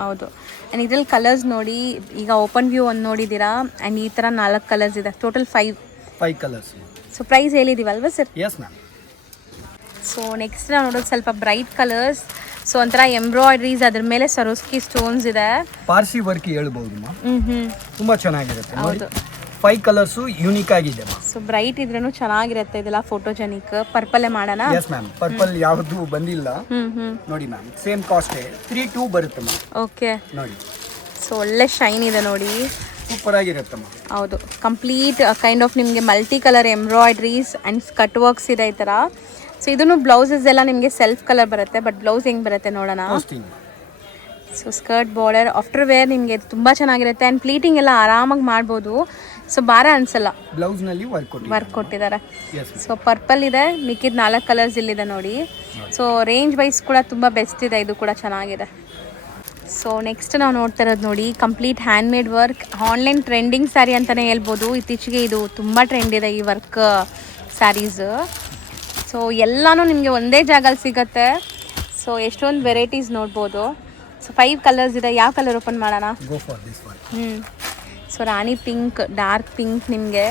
ಹೌದು, ಆ್ಯಂಡ್ ಇದ್ರಲ್ಲಿ ಕಲರ್ಸ್ ನೋಡಿ. ಈಗ ಓಪನ್ ವ್ಯೂ ಒಂದು ನೋಡಿದ್ದೀರಾ, ಆ್ಯಂಡ್ ಈ ಥರ 4 ಕಲರ್ಸ್ ಇದೆ. Total 5 colours. ಸೊ ಪ್ರೈಸ್ ಹೇಳಿದ್ದೀವಲ್ವಾ sir? Yes ma'am. So next ನಾವು ನೋಡೋದು ಸ್ವಲ್ಪ ಬ್ರೈಟ್ ಕಲರ್ಸ್. ಸೊ ಒಂಥರ ಎಂಬ್ರಾಯ್ಡ್ರೀಸ್, ಅದ್ರ ಮೇಲೆ ಸರೋಸ್ಕಿ ಸ್ಟೋನ್ಸ್ ಇದೆ. ಪಾರ್ಸಿ ವರ್ಕ್ ಹೇಳ್ಬೋದು ತುಂಬಾ ಚೆನ್ನಾಗಿರುತ್ತೆ. ಹೌದು, 5 ಕಲರ್ಸ್ ಯೂನಿಕ್ ಆಗಿದೆ. ಸೊ ಬ್ರೈಟ್ ಇದ್ರೂ ಚೆನ್ನಾಗಿರುತ್ತೆ. ಇದೆಲ್ಲ ಫೋಟೋಜೆನಿಕ್. ಪರ್ಪಲ್ ಮಾಡೋಣ? ಎಸ್ ಮ್ಯಾಮ್, ಪರ್ಪಲ್ ಯಾವುದು ಬಂದಿಲ್ಲ ನೋಡಿ ಮ್ಯಾಮ್. ಸೇಮ್ ಕಾಸ್ಟ್ 32 ಬರುತ್ತೆ ಮ್ಯಾಮ್. ಓಕೆ ನೋಡಿ. ಸೊ ಒಳ್ಳೆ ಶೈನ್ ಇದೆ ನೋಡಿ, ಸೂಪರ್ ಆಗಿರುತ್ತೆ ಮ್ಯಾಮ್. ಹೌದು, ಕಂಪ್ಲೀಟ್ ಕೈಂಡ್ ಆಫ್ ನಿಮಗೆ multi colour embroideries and cut works ಇದೆ ಈ ಥರ. ಸೊ ಇದನ್ನು ಬ್ಲೌಸಸ್ ಎಲ್ಲ ನಿಮಗೆ ಸೆಲ್ಫ್ ಕಲರ್ ಬರುತ್ತೆ, ಬಟ್ ಬ್ಲೌಸ್ ಹೆಂಗೆ ಬರುತ್ತೆ ನೋಡೋಣ. So skirt border, after wear ನಿಮಗೆ ತುಂಬ ಚೆನ್ನಾಗಿರುತ್ತೆ. ಆ್ಯಂಡ್ ಪ್ಲೀಟಿಂಗ್ ಎಲ್ಲ ಆರಾಮಾಗಿ ಮಾಡ್ಬೋದು. ಸೊ ಭಾರ ಅನ್ಸಲ್ಲ. ಬ್ಲೌಸ್ನಲ್ಲಿ ವರ್ಕ್ ಕೊಟ್ಟಿದ್ದಾರೆ. ಸೊ ಪರ್ಪಲ್ ಇದೆ, ಮಿಕ್ಕಿದ 4 ಕಲರ್ಸ್ ಇಲ್ಲಿದೆ ನೋಡಿ. ಸೊ ರೇಂಜ್ ವೈಸ್ ಕೂಡ ತುಂಬ ಬೆಸ್ಟ್ ಇದೆ, ಇದು ಕೂಡ ಚೆನ್ನಾಗಿದೆ. ಸೊ ನೆಕ್ಸ್ಟ್ ನಾವು ನೋಡ್ತಾ ಇರೋದು ನೋಡಿ, complete handmade work. Online trending sari ಅಂತಲೇ ಹೇಳ್ಬೋದು. ಇತ್ತೀಚೆಗೆ ಇದು ತುಂಬ ಟ್ರೆಂಡ್ ಇದೆ ಈ ವರ್ಕ್ ಸ್ಯಾರೀಸ್. ಸೊ ಎಲ್ಲನೂ ನಿಮಗೆ ಒಂದೇ ಜಾಗಲ್ಲಿ ಸಿಗುತ್ತೆ. ಸೊ ಎಷ್ಟೊಂದು ವೆರೈಟೀಸ್ ನೋಡ್ಬೋದು. ಸೊ 5 ಕಲರ್ಸ್ ಇದೆ. ಯಾವ ಕಲರ್ ಓಪನ್ ಮಾಡೋಣ? Go for this one. So rani pink, dark pink ನಿಮಗೆ.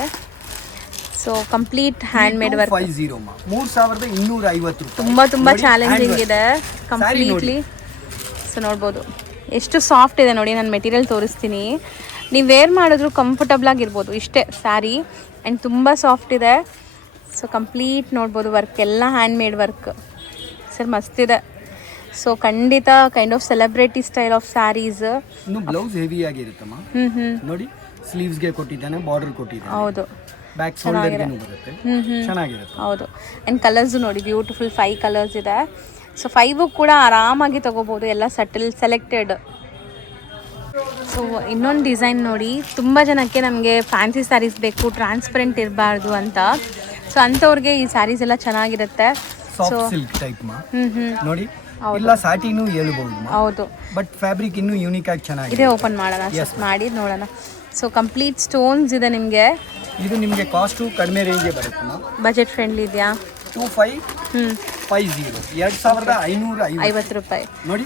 So complete handmade work. 3250 ತುಂಬ ಚಾಲೆಂಜಿಂಗ್ ಇದೆ ಕಂಪ್ಲೀಟ್ಲಿ. ಸೊ ನೋಡ್ಬೋದು ಎಷ್ಟು ಸಾಫ್ಟ್ ಇದೆ ನೋಡಿ. ನಾನು ಮೆಟೀರಿಯಲ್ ತೋರಿಸ್ತೀನಿ. ನೀವು ವೇರ್ ಮಾಡಿದ್ರು ಕಂಫರ್ಟಬಲ್ ಆಗಿರ್ಬೋದು. ಇಷ್ಟೇ ಸ್ಯಾರಿ ಆ್ಯಂಡ್ ತುಂಬ ಸಾಫ್ಟ್ ಇದೆ. ಸೊ ಕಂಪ್ಲೀಟ್ ನೋಡ್ಬೋದು ವರ್ಕ್ ಎಲ್ಲ ಹ್ಯಾಂಡ್ ಮೇಡ್ ವರ್ಕ್ ಸರ್, ಮಸ್ತಿದೆ. ಸೊ ಖಂಡಿತ kind of celebrity style of sarees. ಇನ್ನು ಬ್ಲೌಸ್ ಹೆವಿ ಆಗಿರುತ್ತಮ್ಮ. ನೋಡಿ ಸ್ಲೀವ್ಸ್ಗೆ ಕೊಟ್ಟಿದ್ದಾನೆ, ಬಾರ್ಡರ್ ಕೊಟ್ಟಿದ್ದಾನೆ. ಹೌದು, ಬ್ಯಾಕ್ ಶೋಲ್ಡರ್ಗೆನೂ ಬರುತ್ತೆ. ಚೆನ್ನಾಗಿರುತ್ತೆ. ಹೌದು. ಆ್ಯಂಡ್ ಕಲರ್ಸು ನೋಡಿ ಬ್ಯೂಟಿಫುಲ್ 5 ಕಲರ್ಸ್ ಇದೆ. ಸೊ 5 ಕೂಡ ಆರಾಮಾಗಿ ತೊಗೋಬೋದು, ಎಲ್ಲ ಸಟಲ್ ಸೆಲೆಕ್ಟೆಡ್. ಸೊ ಇನ್ನೊಂದು ಡಿಸೈನ್ ನೋಡಿ. ತುಂಬ ಜನಕ್ಕೆ ನಮಗೆ ಫ್ಯಾನ್ಸಿ ಸ್ಯಾರೀಸ್ ಬೇಕು, ಟ್ರಾನ್ಸ್ಪರೆಂಟ್ ಇರಬಾರ್ದು ಅಂತ. ಸೊ ಅಂಥವ್ರಿಗೆ ಈ ಸ್ಯಾರೀಸ್ ಎಲ್ಲ ಚೆನ್ನಾಗಿರುತ್ತೆ. ಸಾಫ್ಟ್ ಸಿಲ್ಕ್ ಟೈಪ್ ನೋಡಿ. ಇಲ್ಲ ಸ್ಯಾಟಿನೂ ಹೇಳ್ಬಹುದು. ಹೌದು, ಬಟ್ ಫ್ಯಾಬ್ರಿಕ್ ಇನ್ನೂ ಯೂನಿಕ್ ಆಗಿ ಚೆನ್ನಾಗಿದೆ. ಇದೇ ಓಪನ್ ಮಾಡೋಣ, ಮಾಡಿ ನೋಡೋಣ. ಸೊ ಕಂಪ್ಲೀಟ್ ಸ್ಟೋನ್ಸ್ ಇದೆ ನಿಮಗೆ. ಇದು ನಿಮಗೆ ಕಾಸ್ಟು ಕಡಿಮೆ ರೇಂಜೇ ಬರುತ್ತೆ. ಬಜೆಟ್ ಫ್ರೆಂಡ್ಲಿ ಇದೆಯಾ? 2550 2550 ರೂಪಾಯಿ ನೋಡಿ.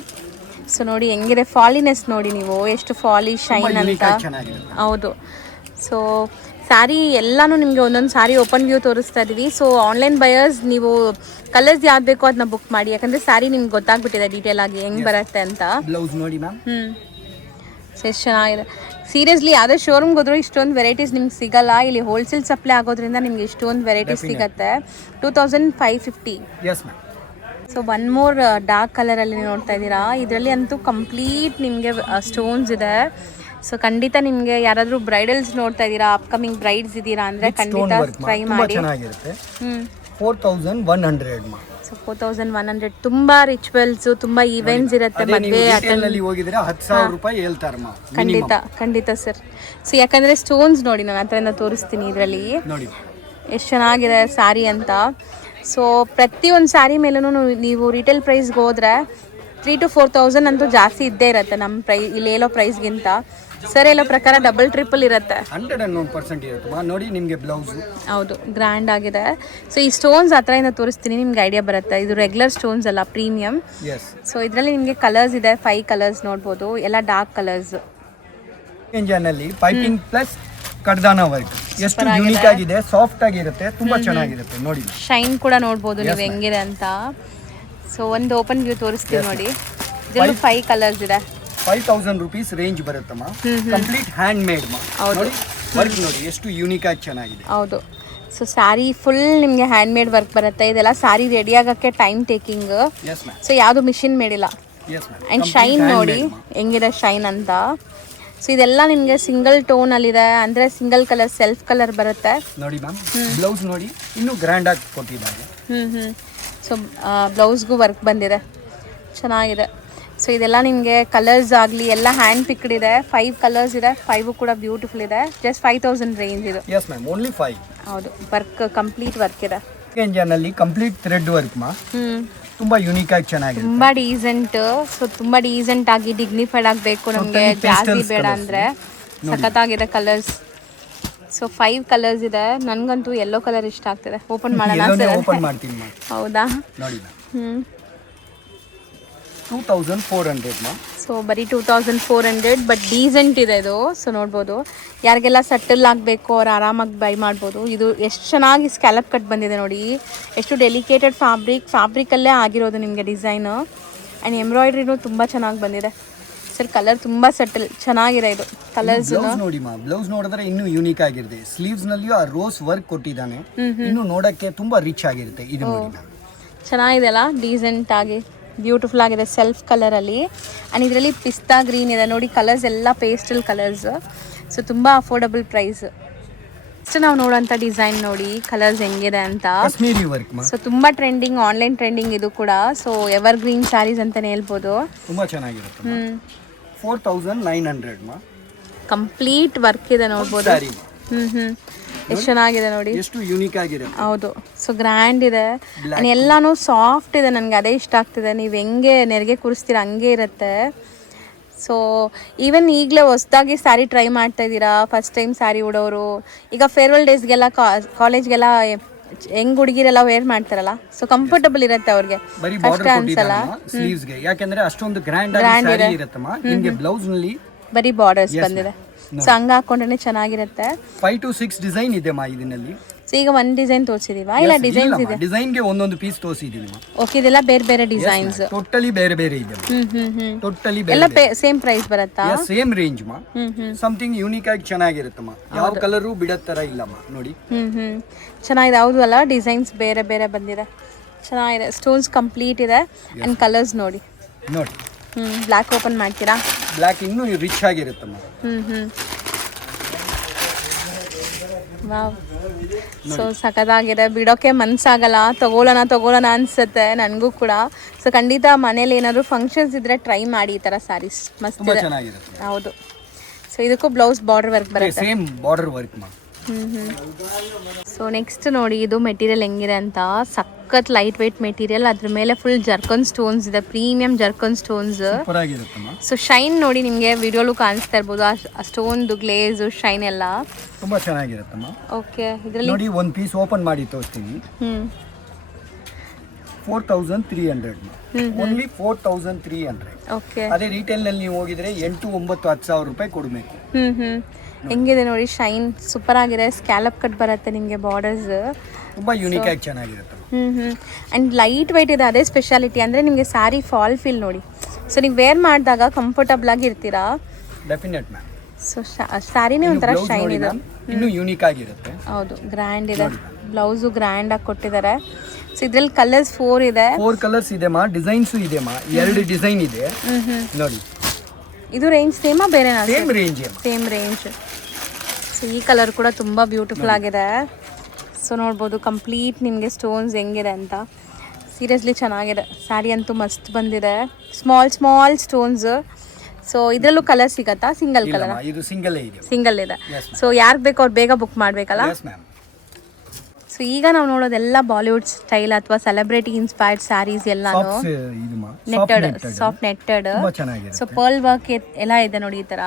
ಸೊ ನೋಡಿ ಹೆಂಗಿದೆ ಫಾಲಿನೆಸ್ ನೋಡಿ ನೀವು, ಎಷ್ಟು ಫಾಲಿ ಶೈನ್ ಅಂತ. ಹೌದು. ಸೊ ಸ್ಯಾರಿ ಎಲ್ಲನೂ ನಿಮಗೆ ಒಂದೊಂದು ಸ್ಯಾರಿ ಓಪನ್ ವ್ಯೂ ತೋರಿಸ್ತಾ ಇದ್ವಿ. ಸೊ ಆನ್ಲೈನ್ ಬಯರ್ಸ್ ನೀವು ಕಲರ್ಸ್ ಯಾವ್ದು ಬೇಕೋ ಅದನ್ನ ಬುಕ್ ಮಾಡಿ, ಯಾಕಂದರೆ ಸ್ಯಾರಿ ನಿಮ್ಗೆ ಗೊತ್ತಾಗ್ಬಿಟ್ಟಿದೆ ಡೀಟೇಲ್ ಆಗಿ ಹೆಂಗೆ ಬರುತ್ತೆ ಅಂತ. ಬ್ಲೌಸ್ ನೋಡಿ ಮ್ಯಾಮ್. ಸೊ ಎಷ್ಟು ಚೆನ್ನಾಗಿದೆ. ಸೀರಿಯಸ್ಲಿ ಯಾವುದೇ ಶೋರೂಮ್ಗೆ ಹೋದ್ರೂ ಇಷ್ಟೊಂದು ವೆರೈಟೀಸ್ ನಿಮ್ಗೆ ಸಿಗಲ್ಲ. ಇಲ್ಲಿ ಹೋಲ್ಸೇಲ್ ಸಪ್ಲೈ ಆಗೋದ್ರಿಂದ ನಿಮ್ಗೆ ಇಷ್ಟೊಂದು ವೆರೈಟೀಸ್ ಸಿಗುತ್ತೆ. 2550. ಸೊ ಒನ್ ಮೋರ್ ಡಾರ್ಕ್ ಕಲರಲ್ಲಿ ನೋಡ್ತಾ ಇದ್ದೀರಾ. ಇದರಲ್ಲಿ ಅಂತೂ ಕಂಪ್ಲೀಟ್ ನಿಮಗೆ ಸ್ಟೋನ್ಸ್ ಇದೆ. ಸೊ ಖಂಡಿತ ನಿಮಗೆ ಯಾರಾದರೂ ಬ್ರೈಡಲ್ಸ್ ನೋಡ್ತಾ ಇದ್ದೀರಾ, ಅಪ್ಕಮಿಂಗ್ ಬ್ರೈಡ್ಸ್ ಇದ್ದೀರಾ ಅಂದರೆ ಖಂಡಿತ ಟ್ರೈ ಮಾಡಿ. 4100. ಸೊ 4100 ತುಂಬ ರಿಚುವಲ್ಸ್, ತುಂಬ ಈವೆಂಟ್ಸ್ ಇರುತ್ತೆ, ಮದುವೆ ಅಟೆಂಡ್ ಹೋಗಿದ್ರೆ 10,000 ರೂಪಾಯಿ ಹೇಳ್ತಾರಮ್ಮ. ಖಂಡಿತ ಸರ್. ಸೊ ಯಾಕಂದರೆ ಸ್ಟೋನ್ಸ್ ನೋಡಿ, ನಾನು ಹತ್ರದಿಂದ ತೋರಿಸ್ತೀನಿ. ಇದರಲ್ಲಿ ನೋಡಿ ಎಷ್ಟು ಚೆನ್ನಾಗಿದೆ ಸ್ಯಾರಿ ಅಂತ. ಸೊ ಪ್ರತಿಯೊಂದು ಸ್ಯಾರಿ ಮೇಲೂ ನೀವು ರಿಟೇಲ್ ಪ್ರೈಸ್ಗೆ ಹೋದರೆ 3,000 to 4,000 ಅಂತೂ ಜಾಸ್ತಿ ಇದ್ದೇ ಇರುತ್ತೆ ನಮ್ಮ ಇಲ್ಲಿ ಹೇಳೋ ಪ್ರೈಸ್ಗಿಂತ. ಸರ್ ಹೇಳೋ ಪ್ರಕಾರ ಡಬಲ್ ಟ್ರಿಪಲ್ ಇರುತ್ತೆ. 101% ಇರುತ್ತೆ ನೋಡಿ. ನಿಮಗೆ ಬ್ಲೌಸ್ ಹೌದು, ಗ್ರ್ಯಾಂಡ್ ಆಗಿದೆ. ಸೊ ಈ ಸ್ಟೋನ್ಸ್ ಹತ್ರದಿಂದ ತೋರಿಸ್ತೀನಿ, ನಿಮ್ಗೆ ಐಡಿಯಾ ಬರುತ್ತೆ. ಇದು ರೆಗ್ಯುಲರ್ ಸ್ಟೋನ್ಸ್ ಅಲ್ಲ, ಪ್ರೀಮಿಯಂ. ಸೊ ಇದರಲ್ಲಿ ನಿಮಗೆ ಕಲರ್ಸ್ ಇದೆ, 5 ಕಲರ್ಸ್ ನೋಡ್ಬೋದು, ಎಲ್ಲ ಡಾರ್ಕ್ ಕಲರ್ಸ್. ನಲ್ಲಿ ಪೈಪಿಂಗ್ ಪ್ಲಸ್ ಕಡ್ದಾನ ವರ್ಕ್ ಎಷ್ಟು ಯೂನಿಕ್ ಆಗಿದೆ, ಸಾಫ್ಟ್ ಆಗಿರುತ್ತೆ, ತುಂಬಾ ಚೆನ್ನಾಗಿರುತ್ತೆ ನೋಡಿ. ಶೈನ್ ಕೂಡ ನೋಡ್ಬೋದು ನೀವು ಹೆಂಗಿದೆ ಅಂತ. ಸೊ ಒಂದು ಓಪನ್ ವ್ಯೂ ತೋರಿಸ್ತೀವಿ ನೋಡಿ. ಇದರಲ್ಲಿ 5 ಕಲರ್ಸ್ ಇದೆ. 5000 ರೂಪೀಸ್ ರೇಂಜ್ ಬರುತ್ತಮ್ಮ. ಕಂಪ್ಲೀಟ್ ಹ್ಯಾಂಡ್ ಮೇಡ್ ನೋಡಿ. ವರ್ಕ್ ನೋಡಿ ಎಷ್ಟು ಯೂನಿಕ್ ಆಗಿ ಚೆನ್ನಾಗಿದೆ. ಹೌದು. ಸೊ ಸ್ಯಾರಿ ಫುಲ್ ನಿಮಗೆ ಹ್ಯಾಂಡ್ ಮೇಡ್ ವರ್ಕ್ ಬರುತ್ತೆ. ಇದೆಲ್ಲ ಸ್ಯಾರಿ ರೆಡಿ ಆಗೋಕ್ಕೆ ಟೈಮ್ ಟೇಕಿಂಗ್. ಸೊ ಯಾವುದು ಮಿಷಿನ್ ಮೇಡಿಲ್ಲ. ಆ್ಯಂಡ್ ಶೈನ್ ನೋಡಿ ಹೆಂಗಿದೆ ಶೈನ್ ಅಂತ. ಸೊ ಇದೆಲ್ಲ ನಿಮಗೆ ಸಿಂಗಲ್ ಟೋನಲ್ಲಿದೆ, ಅಂದರೆ ಸಿಂಗಲ್ ಕಲರ್ ಸೆಲ್ಫ್ ಕಲರ್ ಬರುತ್ತೆ ನೋಡಿ ಮ್ಯಾಮ್. ಬ್ಲೌಸ್ ನೋಡಿ ಇನ್ನೂ ಗ್ರ್ಯಾಂಡ್ ಆಗಿ ಕೊಟ್ಟಿದ್ದಾರೆ. ಸೊ ಬ್ಲೌಸ್ಗೂ ವರ್ಕ್ ಬಂದಿದೆ, ಚೆನ್ನಾಗಿದೆ. ಸೊ ಇದೆಲ್ಲ ನಿಮಗೆ ಕಲರ್ಸ್ ಆಗಲಿ ಎಲ್ಲ ಹ್ಯಾಂಡ್ ಪಿಕ್ಡ್ ಇದೆ. 5 ಕಲರ್ಸ್ ಇದೆ, 5 ಕೂಡ ಬ್ಯೂಟಿಫುಲ್ ಇದೆ. ಜಸ್ಟ್ 5000 ರೇಂಜ್ ಇದು. Yes ma'am, only 5. ಹೌದು, ವರ್ಕ್ ಕಂಪ್ಲೀಟ್ ವರ್ಕ್ ಇದೆ. ನಲ್ಲಿ ಕಂಪ್ಲೀಟ್ ಥ್ರೆಡ್ ವರ್ಕ್ ಮಾ, ತುಂಬಾ ಯೂನಿಕ್ ಆಗಿ ಚೆನ್ನಾಗಿದೆ, ತುಂಬಾ ಡೀಸೆಂಟ್. ಸೊ ತುಂಬಾ ಡೀಸೆಂಟ್ ಆಗಿ ಡಿಗ್ನಿಫೈಡ್ ಆಗಬೇಕು ನಮಗೆ, ಜಾಸ್ತಿ ಬೇಡ ಅಂದರೆ. ಸಖತ್ತಾಗಿದೆ ಕಲರ್ಸ್. ಸೊ 5 ಕಲರ್ಸ್ ಇದೆ. ನನಗಂತೂ ಯೆಲ್ಲೋ ಕಲರ್ ಇಷ್ಟ ಆಗ್ತಿದೆ. ಓಪನ್ ಮಾಡೋಣ ಸರ್? ಓಪನ್ ಮಾಡ್ತೀನಿ ಮಾ. ಹೌದಾ? ನೋಡಿ 2400 ಮಾ. ಸೊ ಬರೀ 2400, ಬಟ್ ಡೀಸೆಂಟ್ ಇದೆ ಇದು. ಸೊ ನೋಡ್ಬೋದು, ಯಾರಿಗೆಲ್ಲ ಸಟಲ್ ಆಗಬೇಕು ಅವ್ರು ಆರಾಮಾಗಿ ಬೈ ಮಾಡ್ಬೋದು. ಇದು ಎಷ್ಟು ಚೆನ್ನಾಗಿ ಸ್ಕ್ಯಾಲಪ್ ಕಟ್ ಬಂದಿದೆ ನೋಡಿ, ಎಷ್ಟು ಡೆಲಿಕೇಟೆಡ್ ಫ್ಯಾಬ್ರಿಕಲ್ಲೇ ಆಗಿರೋದು ನಿಮಗೆ ಡಿಸೈನು. ಆ್ಯಂಡ್ ಎಂಬ್ರಾಯ್ಡ್ರಿನೂ ತುಂಬ ಚೆನ್ನಾಗಿ ಬಂದಿದೆ ಸರ್. ಕಲರ್ ತುಂಬ ಸಟಲ್ ಚೆನ್ನಾಗಿದೆ ಇದು ಕಲರ್ಸ್ ನೋಡಿ ಮಾ. ಬ್ಲೌಸ್ ನೋಡಿದ್ರೆ ಇನ್ನೂ ಯೂನಿಕ್ ಆಗಿರುತ್ತೆ. ಸ್ಲೀವ್ಸ್ ನಲ್ಲಿಯೂ ಆ ರೋಸ್ ವರ್ಕ್ ಕೊಟ್ಟಿದ್ದಾನೆ, ಇನ್ನು ನೋಡಕ್ಕೆ ತುಂಬಾ ರಿಚ್ ಆಗಿರುತ್ತೆ. ಇದು ನೋಡಿ ಚೆನ್ನಾಗಿದೆ ಅಲ್ಲ, ಡೀಸೆಂಟ್ ಆಗಿ ಬ್ಯೂಟಿಫುಲ್ ಆಗಿದೆ ಸೆಲ್ಫ್ ಕಲರಲ್ಲಿ. ಆ್ಯಂಡ್ ಇದರಲ್ಲಿ ಪಿಸ್ತಾ ಗ್ರೀನ್ ಇದೆ ನೋಡಿ. ಕಲರ್ಸ್ ಎಲ್ಲ ಪೇಸ್ಟಲ್ ಕಲರ್ಸ್. ಸೊ ತುಂಬ ಅಫೋರ್ಡಬಲ್ ಪ್ರೈಸ್. ಇಷ್ಟು ನಾವು ನೋಡೋಂಥ ಡಿಸೈನ್ ನೋಡಿ, ಕಲರ್ಸ್ ಹೆಂಗಿದೆ ಅಂತ. ಸೊ ತುಂಬ ಟ್ರೆಂಡಿಂಗ್, ಆನ್ಲೈನ್ ಟ್ರೆಂಡಿಂಗ್ ಇದು ಕೂಡ. ಸೊ ಎವರ್ ಗ್ರೀನ್ ಸ್ಯಾರೀಸ್ ಅಂತಾನೆ ಹೇಳ್ಬೋದು. ತುಂಬಾ ಚೆನ್ನಾಗಿರುತ್ತೆ. 4900 ಮಾ. ಕಂಪ್ಲೀಟ್ ವರ್ಕ್ ಇದೆ ನೋಡ್ಬೋದು. ಎಷ್ಟು ಚೆನ್ನಾಗಿದೆ ನೋಡಿ, ಎಷ್ಟು ಯೂನಿಕ್ ಆಗಿದೆ. ಹೌದು. ಸೊ ಗ್ರ್ಯಾಂಡ್ ಇದೆ, ಎಲ್ಲಾನು ಸಾಫ್ಟ್ ಇದೆ. ನನಗೆ ಅದೇ ಇಷ್ಟ ಆಗ್ತಿದೆ. ನೀವು ಹೆಂಗೆ ನೆರಿಗೆ ಕೂರಿಸ್ತೀರ ಹಂಗೆ ಇರುತ್ತೆ. ಸೊ ಈವನ್ ಈಗಲೇ ಹೊಸದಾಗಿ ಸ್ಯಾರಿ ಟ್ರೈ ಮಾಡ್ತಾ ಇದ್ದೀರಾ, ಫಸ್ಟ್ ಟೈಮ್ ಸ್ಯಾರಿ ಉಡೋರು, ಈಗ ಫೇರ್ವೆಲ್ ಡೇಸ್ಗೆಲ್ಲ ಕಾಲೇಜ್ಗೆಲ್ಲ ಹೆಂಗ್ ಹುಡುಗಿರೆಲ್ಲ ವೇರ್ ಮಾಡ್ತಾರಲ್ಲ, ಸೊ ಕಂಫರ್ಟಬಲ್ ಇರುತ್ತೆ ಅವ್ರಿಗೆ, ಬರೀ ಕಷ್ಟ ಬಾರ್ಡರ್ ಅನ್ಸಲ್ಲ. ಸ್ಲೀವ್ಸ್ ಗೆ, ಯಾಕಂದ್ರೆ ಅಷ್ಟೊಂದು ಗ್ರ್ಯಾಂಡ್ ಆಗಿ ಸ್ಯಾರಿ ಇರುತ್ತಮ್ಮ. ನಿಮಗೆ ಬ್ಲೌಸ್ ನಲ್ಲಿ ಬರೀ ಬಾರ್ಡರ್ಸ್ ಬಂದಿದೆ, ಸೊ ಹಂಗ ಹಾಕೊಂಡ್ರೆ ಚೆನ್ನಾಗಿರುತ್ತೆ. 5 to 6 ಡಿಸೈನ್ ಇದೆ ಮಾ ಇದರಲ್ಲಿ. ಸೊ ಈಗ ಒಂದ್ ಡಿಸೈನ್ ತೋರಿಸಿದೀವಾ ಇಲ್ಲ ಡಿಸೈನ್ಸ್ ಇದೆ? ಡಿಸೈನ್ ಗೆ ಒಂದೊಂದು ಪೀಸ್ ತೋರಿಸಿದೀನಿ ಮಾ. ಓಕೆ, ಇದೆಲ್ಲ ಬೇರೆ ಬೇರೆ ಡಿಸೈನ್ಸ್. ಟೋಟಲಿ ಬೇರೆ ಬೇರೆ ಇದೆ. ಟೋಟಲಿ ಎಲ್ಲ ಸೇಮ್ ಪ್ರೈಸ್ ಬರುತ್ತಾ? ಸೇಮ್ ರೇಂಜ್ ಮಾ. ಸಮಥಿಂಗ್ ಯೂನಿಕ್ ಆಗಿ ಚೆನ್ನಾಗಿರುತ್ತಮ್ಮ. ಯಾವ ಕಲರ್ ಬಿಡೋ ತರ ಇಲ್ಲಮ್ಮ ನೋಡಿ. ಚೆನ್ನಾಗಿದೆ, ಹೌದು ಅಲ್ಲ, ಡಿಸೈನ್ಸ್ ಬೇರೆ ಬೇರೆ ಬಂದಿದೆ, ಚೆನ್ನಾಗಿದೆ. ಸ್ಟೋನ್ಸ್ ಕಂಪ್ಲೀಟ್ ಇದೆ ಅಂಡ್ ಕಲರ್ಸ್ ನೋಡಿ. ನೋಡಿ ಬ್ಲ್ಯಾಕ್ ಓಪನ್ ಮಾಡ್ತೀರಾ? ಬ್ಲ್ಯಾಕ್ ಇನ್ನೂ ರಿಚ್ ಆಗಿರುತ್ತಮ್ಮ. ವಾವ್, ಸೊ ಸಖತ್ತಾಗಿದೆ, ಬಿಡೋಕೆ ಮನ್ಸಾಗಲ್ಲ, ತಗೊಳ್ಳೋಣ ಅನ್ಸುತ್ತೆ ನನಗೂ ಕೂಡ. ಸೊ ಖಂಡಿತ ಮನೇಲಿ ಏನಾದ್ರು ಫಂಕ್ಷನ್ಸ್ ಇದ್ರೆ ಟ್ರೈ ಮಾಡಿ, ಈ ತರ ಸ್ಯಾರೀಸ್ ಮಸ್ತ್ ತುಂಬಾ ಇದೆ. ಚೆನ್ನಾಗಿರುತ್ತೆ. ಹೌದು, ಸೊ ಇದಕ್ಕೂ ಬ್ಲೌಸ್ ಬಾರ್ಡರ್ ವರ್ಕ್ ಬರುತ್ತೆ. ಸೇಮ್ ಬಾರ್ಡರ್ ವರ್ಕ್ ಮಾ. ಸೊ ನೆಕ್ಸ್ಟ್ ನೋಡಿ, ಇದು ಮೆಟೀರಿಯಲ್ ಹೆಂಗಿದೆ ಅಂತ, ಸಖತ್ ಲೈಟ್ ವೆಯ್ಟ್ ಮೆಟೀರಿಯಲ್, ಅದ್ರ ಮೇಲೆ ಫುಲ್ ಜರ್ಕನ್ ಸ್ಟೋನ್ಸ್ ಇದೆ, ಪ್ರೀಮಿಯಂ ಜರ್ಕನ್ ಸ್ಟೋನ್ಸ್. ಸೂಪರ್ ಆಗಿರುತ್ತಮ್ಮ. ಸೊ ಶೈನ್ ನೋಡಿ, ನಿಮಗೆ ವಿಡಿಯೋಲು ಕಾಣಿಸ್ತಾ ಇರ್ಬೋದು, ಆ ಸ್ಟೋನ್ದು ಗ್ಲೇಸ್ ಶೈನ್ ಎಲ್ಲ ತುಂಬಾ ಚೆನ್ನಾಗಿರುತ್ತಮ್ಮ. ಓಕೆ, ಇದರಲ್ಲಿ ನೋಡಿ ಒಂದು ಪೀಸ್ ಓಪನ್ ಮಾಡಿ ತೋರಿಸ್ತೀನಿ. 4300 ಓನ್ಲಿ 4300. ಓಕೆ, ಅದೇ ರಿಟೇಲ್ ನಲ್ಲಿ ನೀವು ಹೋಗಿದ್ರೆ 8-9-10 ಸಾವಿರ ರೂಪಾಯಿ ಕೊಡಬೇಕು. ಹೆಂಗಿದೆ ನೋಡಿ, ಶೈನ್ ಸೂಪರ್ ಆಗಿದೆ, ಸ್ಕ್ಯಾಲಪ್ ಕಟ್ ಬರುತ್ತೆ ನಿಮಗೆ, ಬಾರ್ಡರ್ಸ್ ತುಂಬಾ ಯೂನಿಕ್ ಆಗಿ ಚೆನ್ನಾಗಿರುತ್ತೆ. ಅಂಡ್ ಲೈಟ್ ವೆಯ್ಟ್ ಇದೆ, ಅದೇ ಸ್ಪೆಷಾಲಿಟಿ. ಅಂದರೆ ನಿಮಗೆ ಸ್ಯಾರಿ ಫಾಲ್ ಫೀಲ್ ನೋಡಿ, ಸೊ ನೀವು ವೇರ್ ಮಾಡಿದಾಗ ಕಂಫರ್ಟಬಲ್ ಆಗಿ ಇರ್ತೀರಾ. Definite ma'am. ಸೊ ಸ್ಯಾರಿನೇ ಒಂಥರ ಶೈನ್ ಇದೆ, ಇನ್ನೂ ಯೂನಿಕ್ ಆಗಿರುತ್ತೆ. ಹೌದು, ಗ್ರ್ಯಾಂಡ್ ಇದೆ, ಬ್ಲೌಸು ಗ್ರ್ಯಾಂಡ್ ಆಗಿ ಕೊಟ್ಟಿದ್ದಾರೆ. ಸೊ ಇದ್ರಲ್ಲಿ ಕಲರ್ಸ್ 4 ಇದೆ. 4 ಕಲರ್ಸ್ ಇದೆ ಮಾ, ಡಿಸೈನ್ಸ್ ಇದೆ ಮಾ, 2 ಡಿಸೈನ್ ಇದೆ ನೋಡಿ. ಇದು ರೇಂಜ್ ಸೇಮಾ ಬೇರೆನಾ? Same range. Same range. So ಈ ಕಲರ್ ಕೂಡ ತುಂಬ ಬ್ಯೂಟಿಫುಲ್ ಆಗಿದೆ. ಸೊ ನೋಡ್ಬೋದು ಕಂಪ್ಲೀಟ್ ನಿಮಗೆ ಸ್ಟೋನ್ಸ್ ಹೆಂಗಿದೆ ಅಂತ. ಸೀರಿಯಸ್ಲಿ ಚೆನ್ನಾಗಿದೆ, ಸ್ಯಾರಿ ಅಂತೂ ಮಸ್ತ್ ಬಂದಿದೆ, ಸ್ಮಾಲ್ ಸ್ಟೋನ್ಸ್. ಸೊ ಇದರಲ್ಲೂ ಕಲರ್ ಸಿಗತ್ತಾ? Single colour? ಇದು ಸಿಂಗಲ್ ಇದೆ. ಸಿಂಗಲ್ ಇದೆ. ಸೊ ಯಾರಿಗೆ ಬೇಕು ಅವ್ರು ಬೇಗ ಬುಕ್ ಮಾಡಬೇಕಲ್ಲ? ಸೊ ಈಗ ನಾವು ನೋಡೋದೆಲ್ಲ ಬಾಲಿವುಡ್ ಸ್ಟೈಲ್ ಅಥವಾ ಸೆಲೆಬ್ರಿಟಿ ಇನ್ಸ್ಪೈರ್ಡ್ ಸ್ಯಾರೀಸ್ ಎಲ್ಲ netted, soft netted. So pearl work ಎಲ್ಲ ಇದೆ ನೋಡಿ ಈ ತರ.